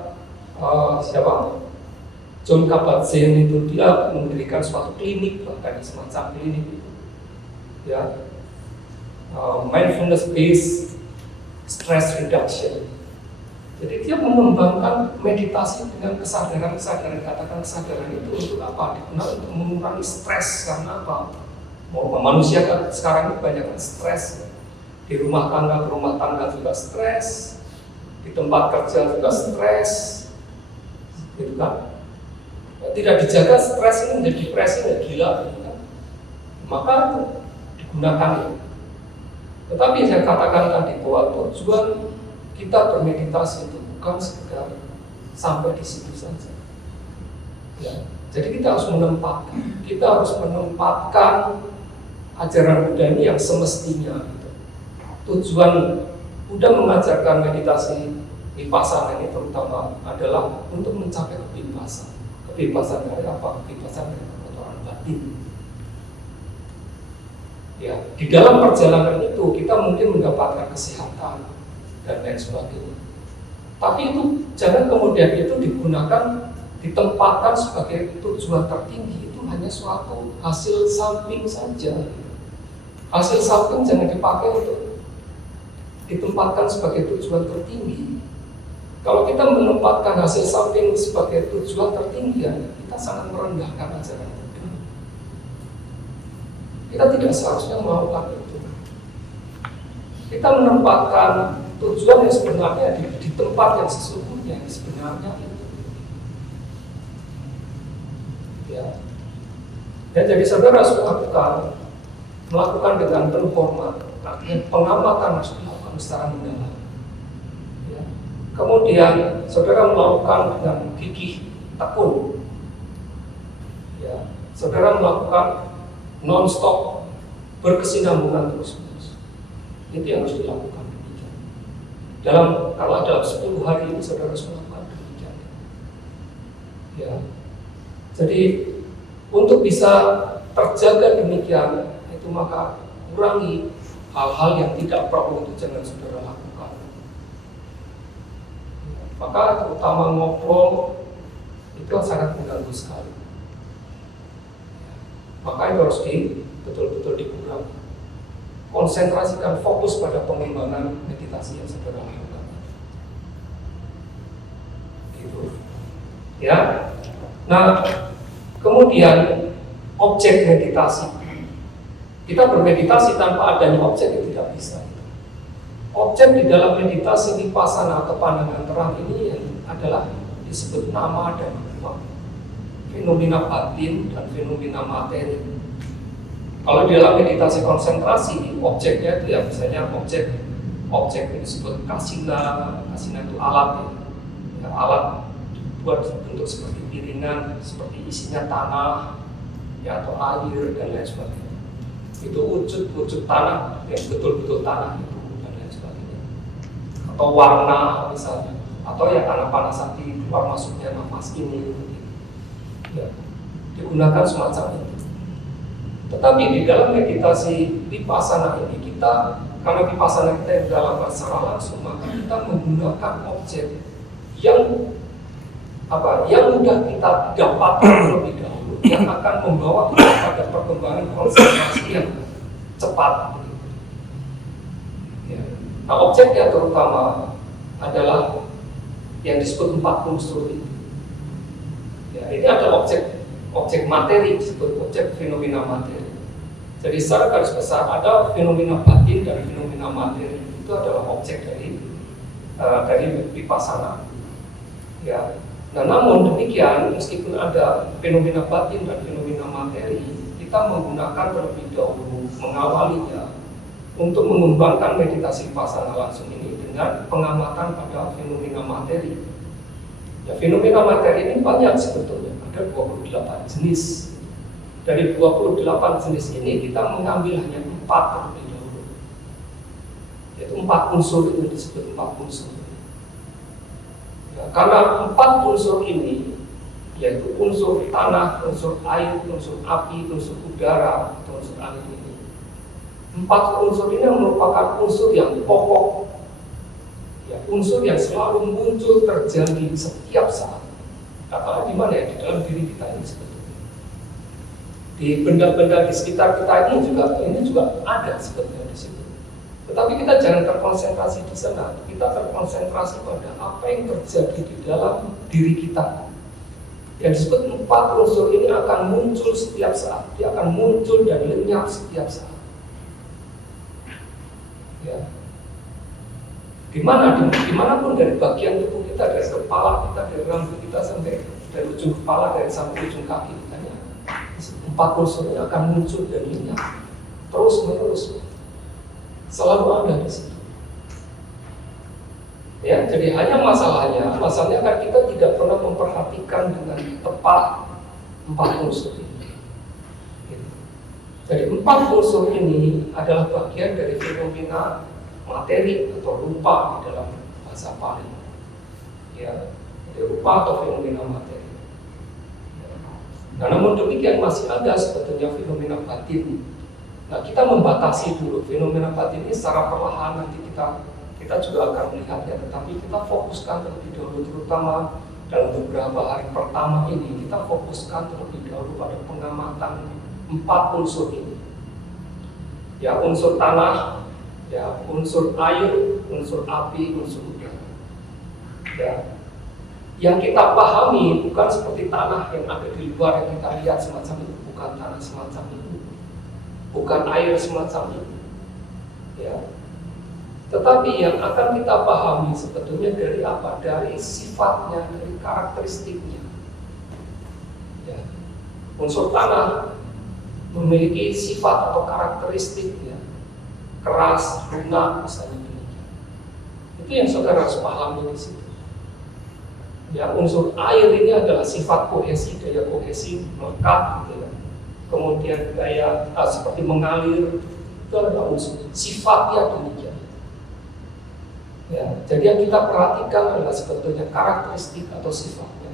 John Kabat-Zinn itu dia mendirikan suatu klinik, bahkan semacam klinik itu. Ya, mindfulness based stress reduction. Jadi dia mengembangkan meditasi dengan kesadaran, katakan kesadaran itu untuk apa? Digunakan untuk mengurangi stres. Karena apa? Manusia kan sekarang ini banyak stres. Di rumah tangga juga stres, di tempat kerja juga stres, gitu kan? Tidak dijaga stres ini menjadi depresi, menjadi gila, gitu kan? Maka itu digunakan ya. Tetapi saya katakan tadi bahwa tujuan kita bermeditasi itu bukan sekedar sampai di situ saja. Ya, jadi kita harus menempatkan ajaran Buddha ini yang semestinya. Gitu. Tujuan Buddha mengajarkan meditasi vipassana ini terutama adalah untuk mencapai kebebasan. Kebebasan dari apa? Kebebasan dari kekotoran batin. Ya, di dalam perjalanan itu kita mungkin mendapatkan kesehatan dan lain sebagainya. Tapi itu jangan kemudian itu ditempatkan sebagai tujuan tertinggi. Itu hanya suatu hasil samping saja. Hasil samping jangan dipakai untuk ditempatkan sebagai tujuan tertinggi. Kalau kita menempatkan hasil samping sebagai tujuan tertinggi, kita sangat merendahkan ajaran Buddha. Kita tidak seharusnya melakukan itu. Kita menempatkan tujuan yang sebenarnya di tempat yang sesungguhnya sebenarnya itu. Ya. Dan jadi saudara harus melakukan dengan penuh hormat. Artinya pengamatan harus dilakukan secara mendalam. Ya. Kemudian saudara melakukan dengan gigih tekun. Ya. Saudara melakukan non-stop berkesinambungan terus-menerus. Itu yang harus dilakukan. Kalau dalam 10 hari ini saudara harus melakukan demikian. Ya. Jadi untuk bisa terjaga demikian itu maka kurangi hal-hal yang tidak perlu itu jangan saudara lakukan. Ya. Maka terutama ngobrol itu sangat mengganggu sekali. Ya. Maka itu harus betul-betul dikurangi. Konsentrasikan fokus pada pengembangan meditasi yang saudara lakukan. Gitu. Ya. Nah, kemudian objek meditasi. Kita bermeditasi tanpa adanya objek itu tidak bisa. Objek di dalam meditasi vipassana atau pandangan terang ini adalah disebut nama dan rupa. Fenomena batin dan fenomena materi. Kalau di dalam meditasi konsentrasi, objeknya itu ya misalnya objek yang disebut kasina itu alat ya, alat buat bentuk seperti piringan, seperti isinya tanah ya atau air dan lain sebagainya. Itu wujud tanah yang betul-betul tanah itu dan lain sebagainya. Atau warna misalnya, atau ya tanah panasati keluar masuknya nafas ini ya, digunakan semacam itu. Tetapi di dalam meditasi vipassana ini karena vipassana kita yang dalam secara langsung, maka kita menggunakan objek yang yang mudah kita dapatkan terlebih dahulu, yang akan membawa kita pada perkembangan konsentrasi yang cepat. Ya. Nah, objeknya terutama adalah yang disebut 4 unsur ini. Ya, ini adalah objek materi, disebut objek fenomena materi. Jadi secara garis besar ada fenomena batin dan fenomena materi, itu adalah objek dari vipassana. Ya. Nah, namun demikian, meskipun ada fenomena batin dan fenomena materi, kita menggunakan terlebih dahulu mengawalinya untuk mengembangkan meditasi vipassana langsung ini dengan pengamatan pada fenomena materi. Ya, fenomena materi ini banyak sebetulnya, ada 28 jenis. Dari 28 jenis ini kita mengambil hanya 4 terlebih dahulu. Yaitu 4 unsur itu disebut 4 unsur. Karena 4 unsur ini, yaitu unsur tanah, unsur air, unsur api, unsur udara, atau unsur angin ini, 4 unsur ini merupakan unsur yang pokok, ya, unsur yang selalu muncul terjadi setiap saat. Katakan di mana ya, di dalam diri kita ini sebetulnya. Di benda-benda di sekitar kita ini juga ada sebetulnya di situ. Tetapi kita jangan terkonsentrasi di sana. Kita terkonsentrasi pada apa yang terjadi di dalam diri kita. Yang disebut 4 unsur ini akan muncul setiap saat. Dia akan muncul dan lenyap setiap saat. Ya. Dimanapun dari bagian tubuh kita, dari kepala kita, dari rambut kita sampai dari ujung kepala, dari sampai ujung kaki kita, 4 unsur ini akan muncul dan lenyap terus menerus. Selalu ada di situ. Ya, jadi hanya masalahnya kan kita tidak pernah memperhatikan dengan tepat 4 unsur ini. Jadi 4 unsur ini adalah bagian dari fenomena materi atau rupa di dalam bahasa Pali. Ya, jadi rupa atau fenomena materi. Nah, namun demikian masih ada sebetulnya fenomena batin. Nah, kita membatasi dulu fenomena batin ini secara perlahan, nanti kita juga akan melihatnya, tetapi kita fokuskan terlebih dahulu, terutama dalam beberapa hari pertama ini, kita fokuskan terlebih dahulu pada pengamatan 4 unsur ini. Ya, unsur tanah, ya, unsur air, unsur api, unsur udara. Ya. Yang kita pahami bukan seperti tanah yang ada di luar yang kita lihat semacam itu, bukan tanah semacam itu. Bukan air semacam itu, ya. Tetapi yang akan kita pahami sebetulnya dari apa? Dari sifatnya, dari karakteristiknya. Ya. Unsur tanah memiliki sifat atau karakteristiknya, keras, lunak, misalnya demikian. Itu yang saudara harus pahami di situ. Ya, unsur air ini adalah sifat kohesi, daya kohesi melekat, gitu ya. Kemudian gaya seperti mengalir, itu adalah unsur sifatnya demikian. Ya, jadi yang kita perhatikan adalah sebetulnya karakteristik atau sifatnya.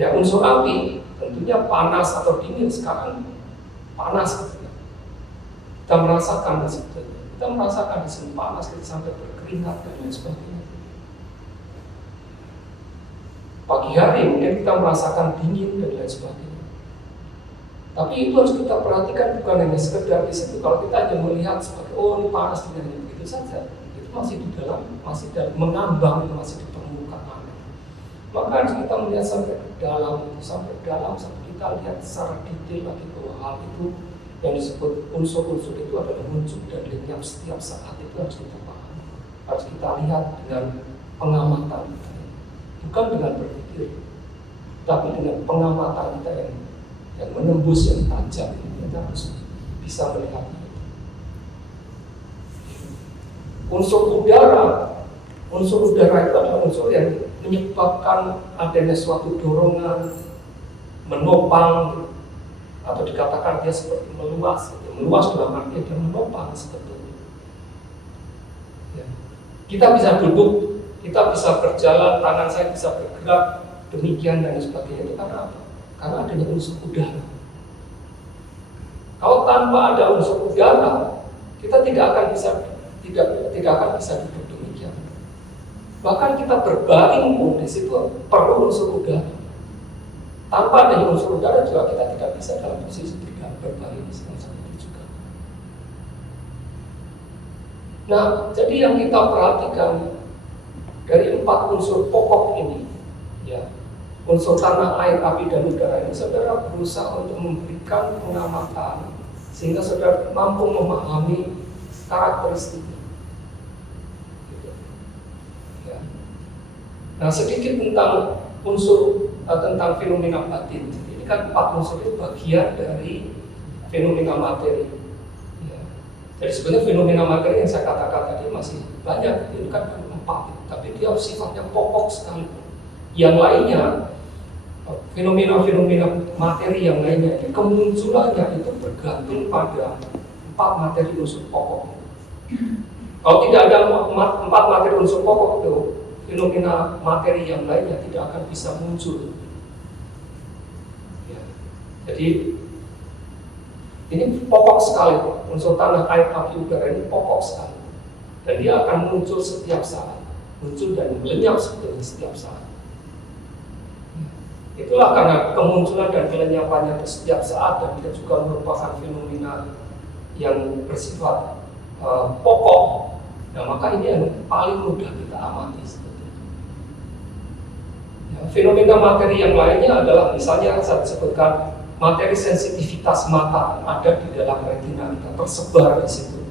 Ya, unsur api tentunya panas atau dingin. Sekarang panas gitu ya. Kita merasakan sebetulnya. Kita merasakan di sini panas, kita sampai berkeringat dan lain sebagainya. Pagi hari mungkin kita merasakan dingin dan lain sebagainya. Tapi itu harus kita perhatikan, bukan hanya sekedar di situ. Kalau kita hanya melihat sebagai ini panas dengan begitu saja, itu masih mengambang, itu masih di permukaan. Maka harus kita melihat sampai ke dalam, sampai kita lihat secara detail lagi bahwa hal itu yang disebut unsur-unsur itu adalah muncul dan lenyap setiap saat. Itu harus kita pahami, harus kita lihat dengan pengamatan kita, bukan dengan berpikir, tapi dengan pengamatan kita yang menembus, yang tajam. Kita harus bisa melihat itu. Unsur udara itu adalah unsur yang menyebabkan adanya suatu dorongan, menopang, atau dikatakan dia seperti meluas. Meluas dalam arti dia menopang sebetulnya. Ya. Kita bisa duduk, kita bisa berjalan, tangan saya bisa bergerak, demikian dan sebagainya. Itu karena apa? Karena adanya unsur udara. Kalau tanpa ada unsur udara, kita tidak akan bisa duduk demikian. Bahkan kita berbaring pun di situ perlu unsur udara. Tanpa adanya unsur udara juga kita tidak bisa dalam posisi tidak berbaring seperti itu juga. Nah, jadi yang kita perhatikan dari 4 unsur pokok ini, ya, unsur tanah, air, api, dan udara ini, saudara berusaha untuk memberikan pengamatan sehingga saudara mampu memahami karakteristiknya. Ya. Nah, sedikit tentang unsur tentang fenomena batin. Ini kan 4 unsur itu bagian dari fenomena materi. Ya. Jadi sebenarnya fenomena materi yang saya katakan tadi masih banyak. Ini kan baru 4, tapi dia sifatnya pokok sekali. Yang lainnya, fenomena-fenomena materi yang lainnya, kemunculannya itu bergantung pada 4 materi unsur pokok. Kalau tidak ada 4 materi unsur pokok itu, fenomena materi yang lainnya tidak akan bisa muncul. Ya. Jadi ini pokok sekali, unsur tanah, air, api, udara ini pokok sekali, dan dia akan muncul setiap saat, muncul dan melenyap setiap saat. Itulah karena kemunculan dan kelenyapannya setiap saat, dan dia juga merupakan fenomena yang bersifat pokok. Nah, maka ini yang paling mudah kita amati. Fenomena materi yang lainnya adalah misalnya saya sebutkan materi sensitivitas mata ada di dalam retina kita, tersebar di situ.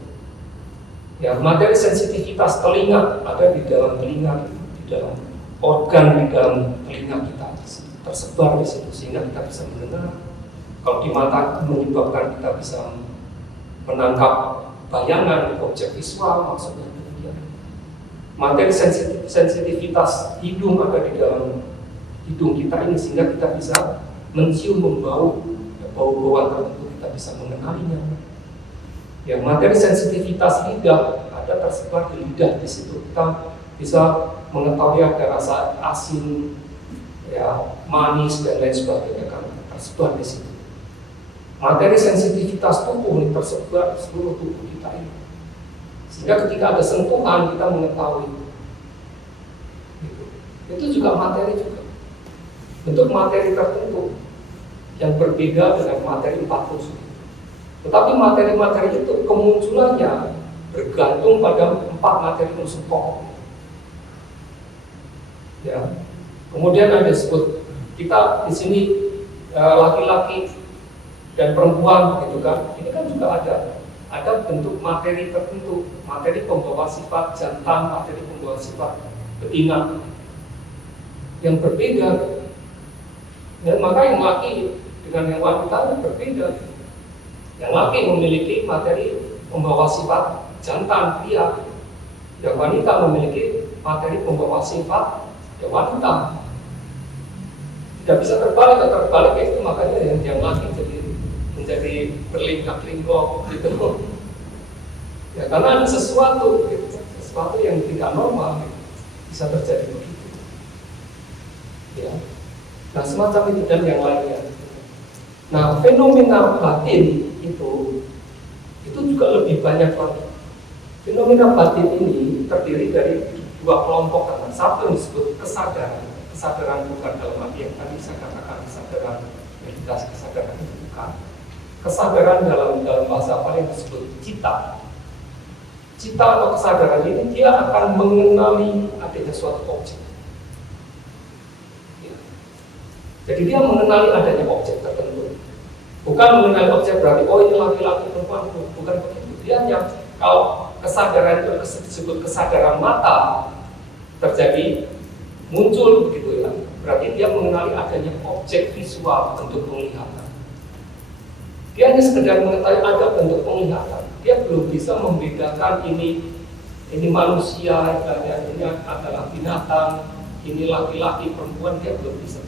Ya, materi sensitivitas telinga ada di dalam telinga, di dalam organ di dalam telinga kita, tersebar di situ sehingga kita bisa mendengar. Kalau di mata menyebabkan kita bisa menangkap bayangan, objek visual, maksudnya demikian. Materi sensitivitas hidung ada di dalam hidung kita ini sehingga kita bisa mencium bau-bauan tertentu, kita bisa mengenalinya. Ya, materi sensitivitas lidah ada tersebar di lidah, di situ kita bisa mengetahui ada rasa asin, ya, manis dan lain sebagainya kan tersebar di situ. Materi sensitivitas tubuh ini tersebar di seluruh tubuh kita ini, sehingga ketika ada sentuhan kita mengetahui. Itu juga materi juga. Bentuk materi tertentu yang berbeda dengan materi 4 unsur. Tetapi materi-materi itu kemunculannya bergantung pada 4 materi unsur pokok. Ya. Kemudian ada disebut kita di sini laki-laki dan perempuan, gitu kan? Ini kan juga ada bentuk materi tertentu, materi pembawa sifat jantan, materi pembawa sifat betina yang berbeda. Dan maka yang laki dengan yang wanita berbeda. Yang laki memiliki materi pembawa sifat jantan, pria. Yang wanita memiliki materi pembawa sifat wanita. Tidak bisa terbalik itu, makanya yang laki menjadi berlinggak-linggok gitu. Ya, karena ada sesuatu yang tidak normal bisa terjadi begitu. Ya. Nah, semacam itu dan yang lainnya. Nah, fenomena batin itu juga lebih banyak lagi. Fenomena batin ini terdiri dari 2 kelompok kan. Satu yang disebut kesadaran bukan dalam arti yang tadi saya katakan kesadaran meditasi, kesadaran itu bukan. Kesadaran dalam bahasa apa yang disebut cita. Cita atau kesadaran ini dia akan mengenali adanya suatu objek. Jadi dia mengenali adanya objek tertentu. Bukan mengenali objek berarti oh ini laki-laki perempuan, bukan begitu. Dia hanya kalau kesadaran itu disebut kesadaran mata terjadi muncul begitu ya. Berarti dia mengenali adanya objek visual, bentuk penglihatan. Dia hanya sekedar mengetahui ada bentuk penglihatan. Dia belum bisa membedakan ini manusia, ini adalah binatang, ini laki-laki perempuan, dia belum bisa.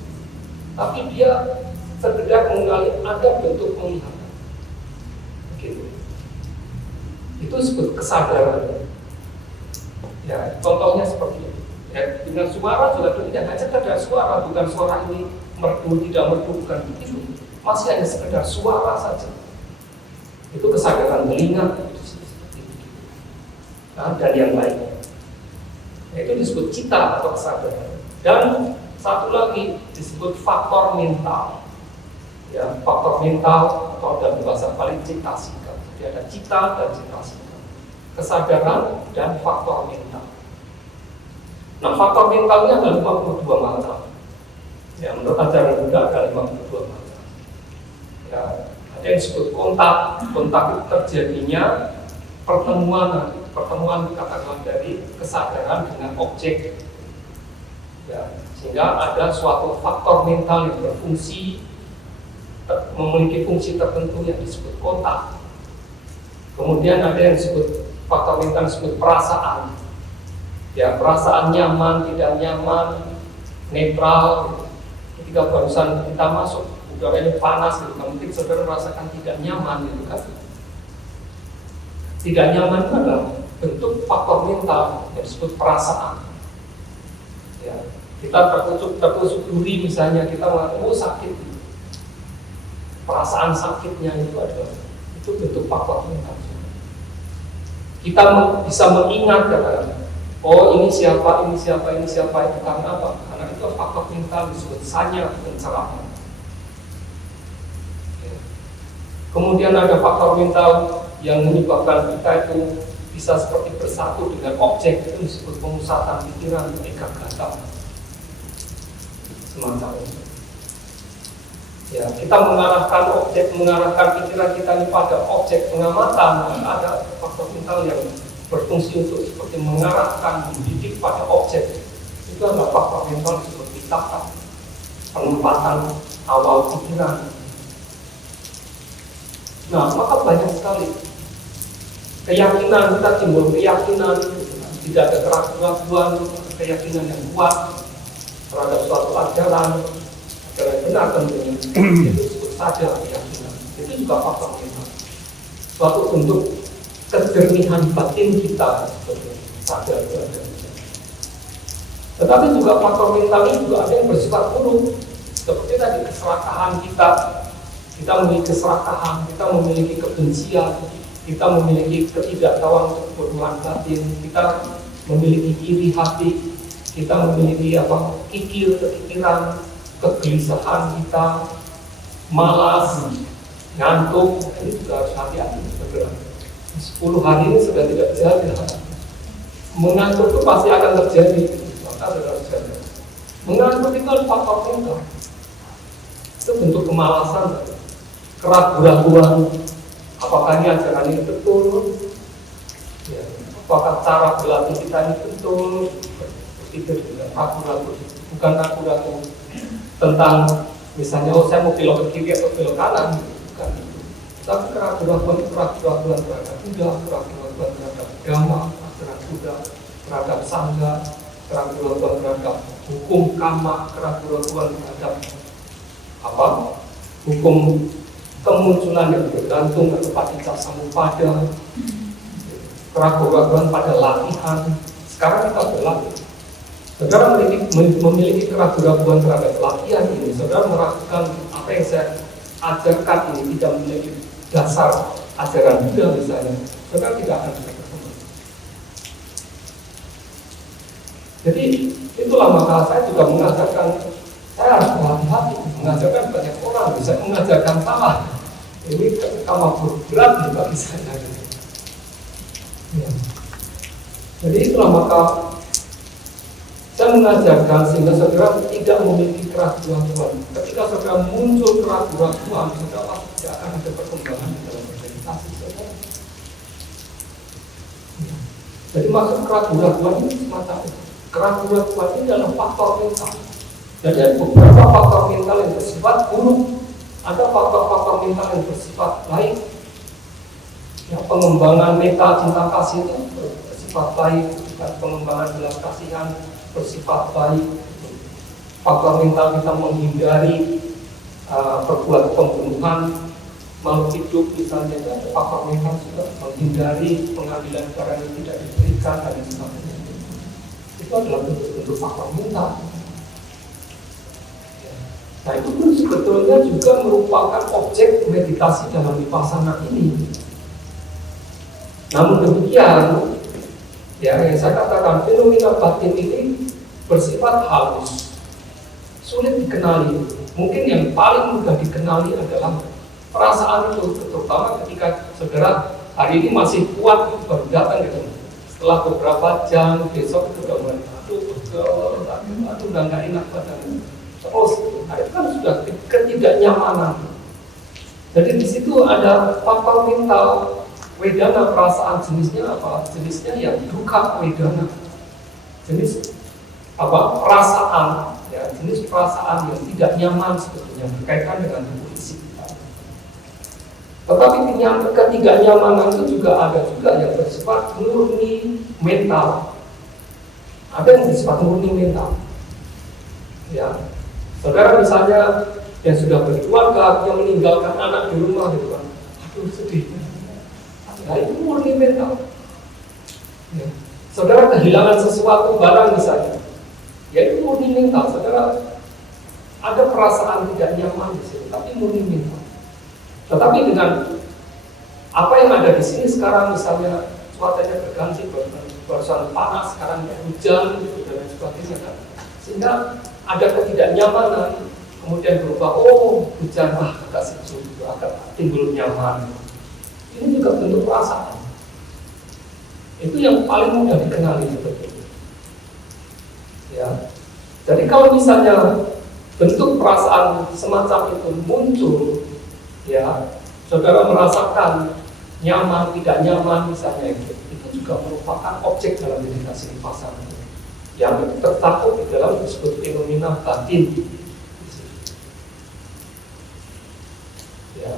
Tapi dia sekedar mengenali ada bentuk penglihatan. Begitu. Itu disebut kesadaran. Ya, contohnya seperti itu. Ya, dengan suara juga tidak hanya sekedar suara, bukan suara ini merdu tidak merdu, bukan begitu. Masih hanya sekedar suara saja. Itu kesadaran telinga. Nah, dan yang lainnya. Itu disebut cita atau kesadaran. Dan satu lagi disebut faktor mental. Ya, faktor mental atau dalam bahasa Bali citasika. Jadi ada cita dan citasika. Kesadaran dan faktor mental. Nah, faktor mentalnya ada 52 macam. Ya, menurut ajaran Buddha ada 52 macam. Ya, ada yang disebut kontak. Kontak itu terjadinya pertemuan katakanlah dari kesadaran dengan objek. Ya, sehingga ada suatu faktor mental yang berfungsi, memiliki fungsi tertentu yang disebut kontak. Kemudian ada yang disebut faktor mental disebut perasaan. Ya, perasaan nyaman, tidak nyaman, netral. Ketika barusan kita masuk, udaranya panas, gitu. Mungkin saudara merasakan tidak nyaman, gitu kan? Tidak nyaman itu adalah bentuk faktor mental yang disebut perasaan. Ya, kita tertusuk duri misalnya, kita mengatakan oh sakit. Perasaan sakitnya itu adalah bentuk faktor mental. Kita bisa mengingat katakan, oh ini siapa itu karena apa? Karena itu faktor mental disebut sanya pencerahan. Kemudian ada faktor mental yang menyebabkan kita itu bisa seperti bersatu dengan objek, itu disebut pemusatan pikiran, ekaggata. Semacam itu. Ya, kita mengarahkan pikiran kita ini pada objek pengamatan. Ada faktor mental yang berfungsi untuk seperti mengarahkan, mendidik pada objek. Itu adalah faktor mental seperti tata, penempatan awal pikiran. Nah, maka banyak sekali keyakinan, kita timbul keyakinan, tidak ada keraguan, keyakinan yang kuat terhadap suatu ajaran benar tentunya. Itu disebut sadar keyakinan. Itu juga faktor mental. Suatu bentuk kejernihan batin kita seperti sadar. Tetapi juga faktor mental ini juga ada yang bersifat buruk. Seperti tadi keserakahan kita. Kita memiliki keserakahan, kita memiliki kebencian, kita memiliki ketidaktahuan untuk berbuat batin, kita memiliki iri hati, kita memiliki kepikiran, kegelisahan kita, malas, ngantuk. Ini juga harus hati-hati. 10 hari ini sudah tidak terjadi. Mengantuk itu pasti akan terjadi. Maka sudah terjadi. Mengantuk itu adalah faktor mental. Itu bentuk kemalasan, keraguan-raguan. Apakah ini ajaran ini betul? Ya. Apakah cara berlatih kita ini betul? Itu juga ragu-ragu. Bukan ragu-ragu tentang misalnya saya mau belok ke kiri atau belok kanan, bukan itu. Tapi keraguan-raguan terhadap Buddha, keraguan-raguan terhadap agama, ajaran Buddha, terhadap sangha, keraguan-raguan terhadap hukum kama, keraguan-raguan terhadap hukum kemunculan yang bergantung atau paticca samuppada, keraguan-raguan pada latihan. Sekarang kita berlatih. Saudara memiliki keraguan-raguan terhadap latihan ini. Saudara meragukan apa yang saya ajarkan ini tidak memiliki dasar ajaran Buddha misalnya. Saudara tidak akan bisa berkembang. Jadi itulah maka saya juga mengajarkan, saya harus berhati-hati. Mengajarkan banyak orang bisa mengajarkan salah. Ini ketika berat juga bisa jadi. Ya. Jadi itulah maka saya mengajarkan sehingga saudara tidak memiliki keraguan-raguan. Ketika saudara muncul keraguan-raguan, saudara tidak akan ada perkembangan di dalam meditasi saudara. Jadi maksud keraguan-raguan ini semacam itu. Keraguan-raguan ini adalah faktor mental. Jadi ada beberapa faktor mental yang bersifat buruk, ada faktor-faktor mental yang bersifat baik. Ya, pengembangan meta cinta kasih itu bersifat baik, pengembangan belas kasihan bersifat baik. Faktor mental kita menghindari perbuatan pembunuhan makhluk hidup misalnya, itu ada faktor mental juga menghindari pengambilan barang yang tidak diberikan dan sebagainya. Itu adalah bentuk-bentuk faktor mental. Nah, itu pun sebetulnya juga merupakan objek meditasi dalam vipassana ini. Namun demikian, Ya, yang saya katakan fenomena batin ini bersifat halus, sulit dikenali. Mungkin yang paling mudah dikenali adalah perasaan itu, terutama ketika saudara hari ini masih kuat baru datang gitu. Setelah beberapa jam besok itu udah mulai aduh udah nggak enak badan. Terus itu kan sudah ketidaknyamanan. Jadi di situ ada faktor mental. Wedana perasaan jenisnya apa? Jenisnya yang duka wedana. Jenis apa? Perasaan, ya, jenis perasaan yang tidak nyaman sebetulnya berkaitan dengan tubuh fisik kita. Tetapi ketidaknyamanan itu juga ada yang bersifat murni mental. Ada yang bersifat murni mental. Ya, saudara misalnya yang sudah berkeluarga, yang meninggalkan anak di rumah gitu kan, aduh sedih. Nah itu murni mental. Ya. Saudara kehilangan sesuatu barang misalnya, ya itu murni mental. Saudara ada perasaan tidak nyaman di sini, tapi murni mental. Tetapi dengan apa yang ada di sini sekarang, misalnya cuacanya berganti, barusan panas, sekarang hujan, gitu, dan lain sebagainya kan, sehingga ada ketidaknyamanan, kemudian berubah, oh hujan, agak sejuk, agak timbul nyaman. Ini juga bentuk perasaan. Itu yang paling mudah dikenali sebetulnya. Ya. Jadi kalau misalnya bentuk perasaan semacam itu muncul, ya, saudara merasakan nyaman, tidak nyaman misalnya itu juga merupakan objek dalam meditasi vipassana yang tercakup di dalam disebut fenomena batin. Ya.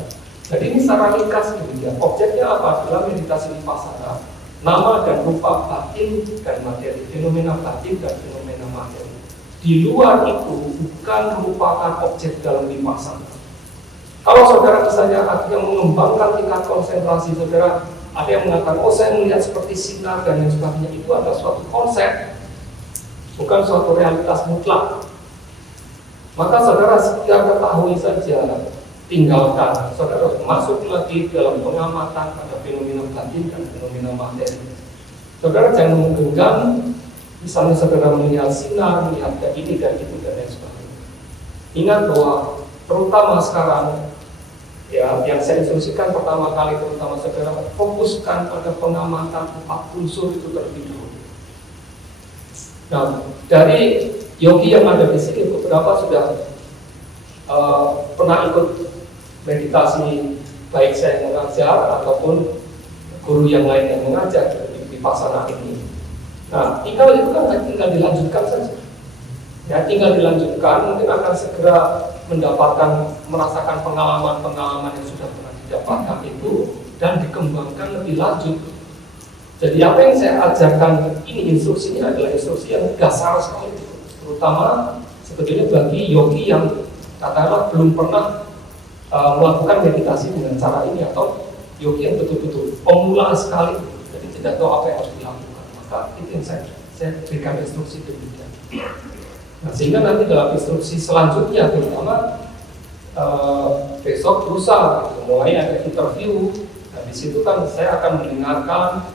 Jadi ini secara ringkas demikian. Objeknya apa? Dalam meditasi vipassana, nama dan rupa batin dan materi, fenomena batin dan fenomena materi. Di luar itu bukan merupakan objek dalam vipassana. Kalau saudara misalnya akhirnya mengembangkan tingkat konsentrasi saudara, ada yang mengatakan, oh saya melihat seperti sinar dan lain sebagainya, itu adalah suatu konsep, bukan suatu realitas mutlak. Maka saudara sekedar ketahui saja, tinggalkan, saudara masuk lagi dalam pengamatan pada fenomena batin dan fenomena materi. Saudara jangan menggenggam, misalnya saudara melihat sinar, melihat ini dan itu dan lain sebagainya. Ingat bahwa terutama sekarang, ya, yang saya instruksikan pertama kali, terutama saudara fokuskan pada pengamatan 4 unsur itu terlebih dahulu. Nah, dari yogi yang ada di sini beberapa sudah pernah ikut meditasi, baik saya yang mengajar ataupun guru yang lain yang mengajar di vipassana ini. Nah, tinggal itu kan tinggal dilanjutkan saja. Ya, tinggal dilanjutkan, mungkin akan segera mendapatkan, merasakan pengalaman-pengalaman yang sudah pernah didapatkan itu dan dikembangkan lebih lanjut. Jadi apa yang saya ajarkan ini instruksinya adalah instruksi yang dasar sekali, terutama sebetulnya bagi yogi yang katakanlah belum pernah melakukan meditasi dengan cara ini, atau yogi yang betul-betul pemula sekali, jadi tidak tahu apa yang harus dilakukan. Maka itu yang saya berikan instruksi demikian. Nah, sehingga nanti dalam instruksi selanjutnya, terutama besok lusa, mulai ada interview. Nah, di situ kan saya akan mendengarkan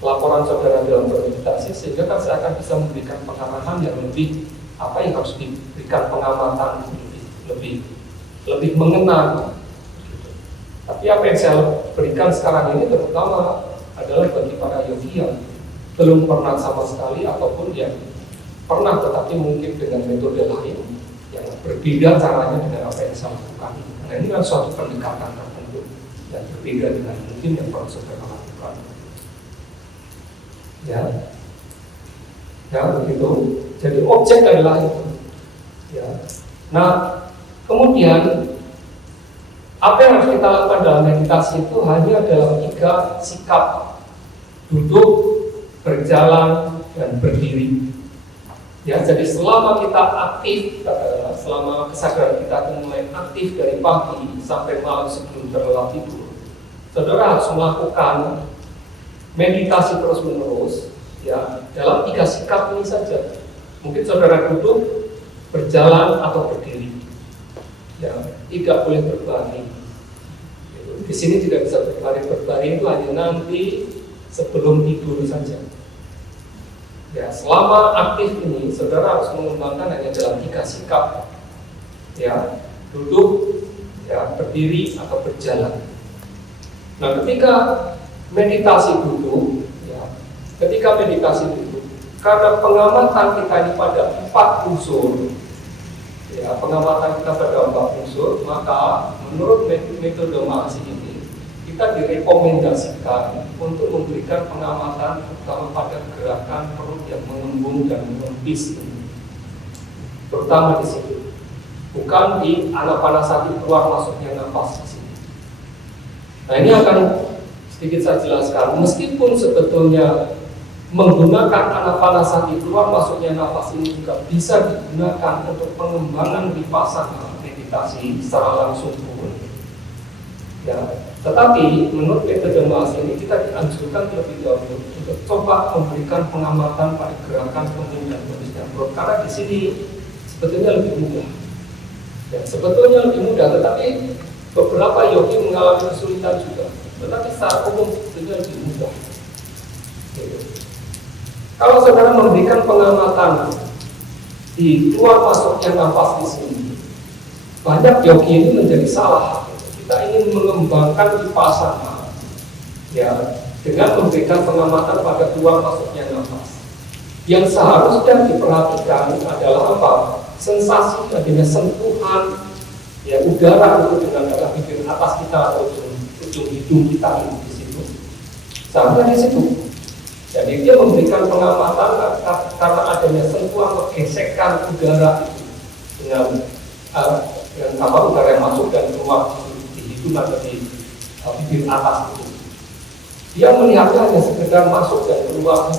laporan saudara dalam bermeditasi, sehingga kan saya akan bisa memberikan pengarahan yang lebih apa yang harus diberikan pengamatan lebih mengenal. Tapi apa yang saya berikan sekarang ini terutama adalah bagi para yogi yang belum pernah sama sekali ataupun yang pernah tetapi mungkin dengan metode lain yang berbeda caranya dengan apa yang saya lakukan. Karena ini kan suatu pendekatan tertentu yang berbeda dengan mungkin yang pernah saudara lakukan. Ya begitu. Jadi objek adalah itu. Ya. Nah, kemudian apa yang harus kita lakukan dalam meditasi itu hanya dalam 3 sikap: duduk, berjalan, dan berdiri. Ya, jadi selama kita aktif, selama kesadaran kita mulai aktif dari pagi sampai malam sebelum terlelap tidur, saudara harus melakukan meditasi terus-menerus, ya, dalam 3 sikap ini saja. Mungkin saudara duduk, berjalan, atau berdiri. Ya, tidak boleh berbaring. Di sini tidak bisa berbaring. Berbaring itu hanya nanti sebelum tidur saja. Ya, selama aktif ini, saudara harus mengembangkan hanya dalam 3 sikap. Ya, duduk, ya, berdiri atau berjalan. Nah, ketika meditasi duduk, ya, karena pengamatan kita ini pada 4 unsur, ya, pengamatan kita pada 4 unsur, maka menurut metode Mahasi ini, kita direkomendasikan untuk memberikan pengamatan terutama pada gerakan perut yang mengembung dan mengempis ini, terutama di sini, bukan di anapanasati keluar masuknya nafas di sini. Nah, ini akan sedikit saya jelaskan. Meskipun sebetulnya menggunakan anapanasati keluar masuknya nafas ini juga bisa digunakan untuk pengembangan vipassana meditasi secara langsung pun, ya, tetapi menurut metode Mahasi ini kita dianjurkan terlebih dahulu untuk coba memberikan pengamatan pada gerakan punggung dan kondisinya perut, karena di sini sebetulnya lebih mudah. Ya, sebetulnya lebih mudah, tetapi beberapa yogi mengalami kesulitan juga. Tetapi secara umum sebetulnya lebih mudah. Gitu. Kalau saudara memberikan pengamatan di keluar masuknya nafas di sini, banyak yogi ini menjadi salah. Kita ingin mengembangkan vipassana, ya, dengan memberikan pengamatan pada keluar masuknya nafas. Yang seharusnya diperhatikan adalah apa? Sensasi adanya sentuhan, ya, udara itu dengan arah bibir atas kita atau ujung hidung kita di situ. Seharusnya di situ. Jadi dia memberikan pengamatan karena adanya sentuhan atau gesekan udara itu dengan udara yang masuk dan keluar di hidung atau di bibir atas itu. Dia melihatnya hanya sekedar masuk dan keluar.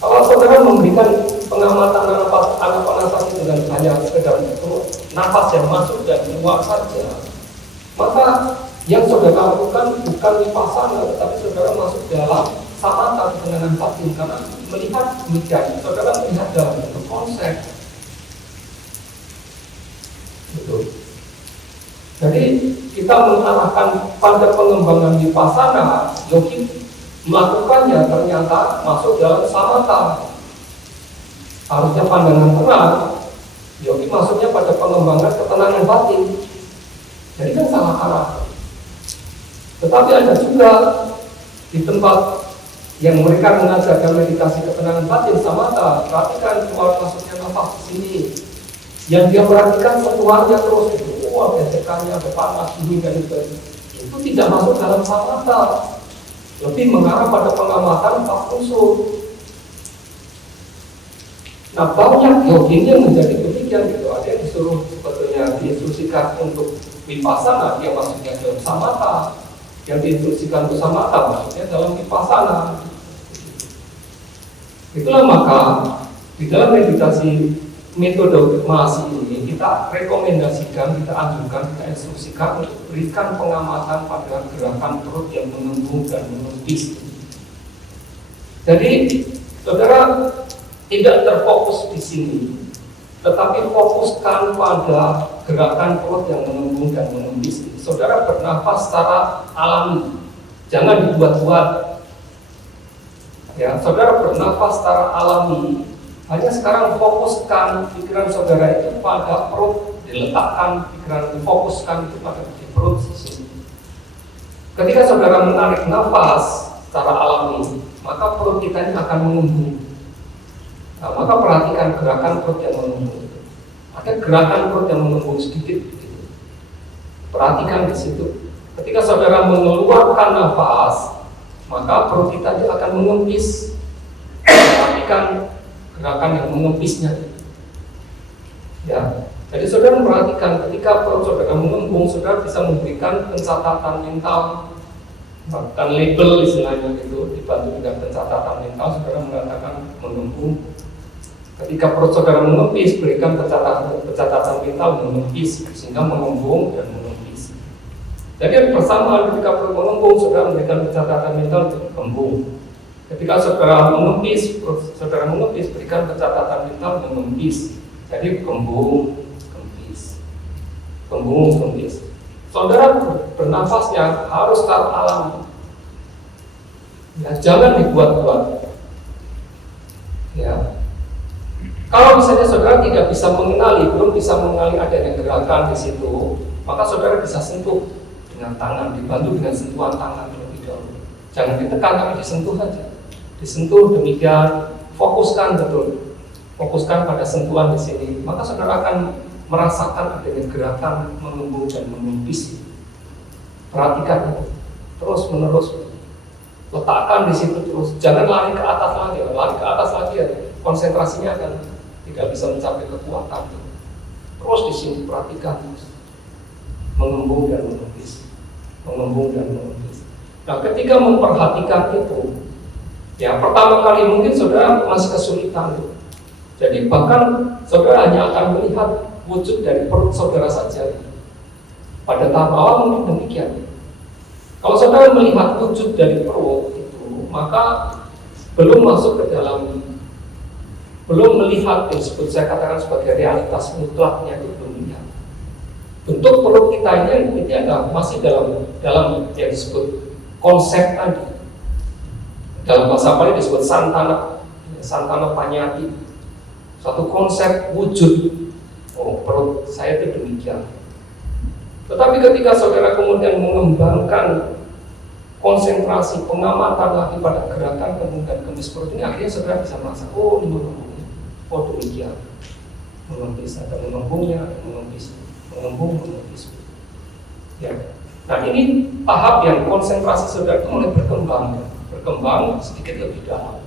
Kalau saudara memberikan pengamatan anapanasati dengan hanya sekedar nafas yang masuk dan keluar saja, maka yang saudara lakukan bukan vipassana, tetapi saudara masuk dalam samatha ketenangan batin, karena melihat demikian, saudara melihat dalam bentuk konsep. Betul. Jadi kita mengarahkan pada pengembangan vipassana, yogi melakukannya ternyata masuk dalam samatha. Harusnya pandangan tenang, yogi masuknya pada pengembangan ketenangan batin. Jadi kan salah arah. Tetapi ada juga di tempat yang mereka mengajarkan meditasi ketenangan batin samatha, perhatikan keluar masuknya nafas di sini. Yang dia perhatikan sentuhannya terus itu, gesekannya, panas, dingin dan sebagainya. Itu tidak masuk dalam samatha. Lebih mengarah pada pengamatan 4 unsur. Nah, banyak yogi yang menjadi demikian gitu. Ada yang disuruh sebetulnya diinstruksikan untuk vipassana, dia masuknya dalam samatha. Yang diinstruksikan untuk samatha masuknya dalam vipassana. Itulah maka di dalam meditasi metode Mahasi ini kita rekomendasikan, kita anjurkan, kita instruksikan untuk berikan pengamatan pada gerakan perut yang mengembung dan mengempis. Jadi saudara tidak terfokus di sini, tetapi fokuskan pada gerakan perut yang mengembung dan mengempis. Saudara bernafas secara alami, jangan dibuat-buat. Ya, saudara bernafas secara alami. Hanya sekarang fokuskan pikiran saudara itu pada perut, diletakkan pikiran, fokuskan itu pada perut di sini. Ketika saudara menarik nafas secara alami, maka perut kita ini akan mengembung. Nah, maka perhatikan gerakan perut yang mengembung. Ada gerakan perut yang mengembung sedikit. Gitu. Perhatikan di situ. Ketika saudara mengeluarkan nafas, maka perut kita akan mengempis. Perhatikan gerakan yang mengempisnya. Ya, jadi saudara memperhatikan ketika perut saudara mengembung, saudara bisa memberikan pencatatan mental, bahkan label istilahnya itu, dibantu dengan pencatatan mental. Saudara mengatakan mengembung. Ketika perut saudara mengempis, berikan pencatatan mental mengempis, sehingga mengembung dan mengempis. Jadi persamaan ketika perut mengembung, saudara memberikan pencatatan mental untuk mengembung. Ketika saudara mengempis, berikan pencatatan mental mengempis. Jadi kembung, kempis, kembung, kempis. Saudara bernafasnya harus secara alami. Ya, jangan dibuat-buat. tidak bisa mengenali, belum bisa mengenali adanya gerakan di situ, maka saudara bisa sentuh dengan tangan, dibantu dengan sentuhan tangan terlebih dahulu. Jangan ditekan, tapi disentuh saja. Disentuh demikian, fokuskan betul, fokuskan pada sentuhan di sini. Maka saudara akan merasakan adanya gerakan mengembung dan mengempis. Perhatikan itu, terus menerus. Letakkan di situ terus, jangan lari ke atas lagi ya. Konsentrasinya akan tidak bisa mencapai kekuatan. Terus di sini perhatikan terus, mengembung dan mengempis, mengembung dan mengempis. Nah, ketika memperhatikan itu, ya pertama kali mungkin saudara masih kesulitan. Jadi bahkan saudara hanya akan melihat wujud dari perut saudara saja. Pada tahap awal mungkin demikian. Kalau saudara melihat wujud dari perut itu, maka belum masuk ke dalam, belum melihat yang disebut saya katakan sebagai realitas mutlaknya, itu belum melihat. Bentuk perut kita ini ada masih dalam yang disebut konsep tadi. Dalam bahasa Bali disebut santana panyati. Satu konsep wujud. Oh, perut saya itu demikian. Tetapi ketika saudara kemudian mengembangkan konsentrasi pengamatan lagi pada gerakan kembung dan kempis perut ini, akhirnya saudara bisa merasa, oh ini mengembungnya, oh demikian, mengempis, ada mengembungnya, mengempis, mengembung, mengempis. Ya. Nah ini tahap yang konsentrasi saudara itu mulai berkembang sedikit lebih dalam.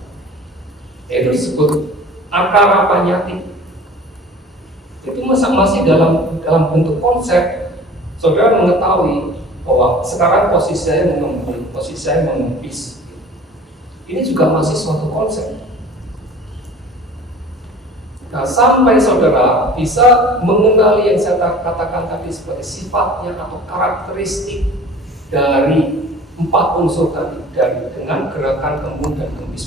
Itu disebut akara panyati. Itu masih dalam bentuk konsep. Saudara mengetahui bahwa sekarang posisi saya mengembung, posisi saya mengempis. Ini juga masih suatu konsep. Nah, sampai saudara bisa mengenali yang saya katakan tadi sebagai sifatnya atau karakteristik dari 4 unsur tadi, dengan gerakan kembung dan kempis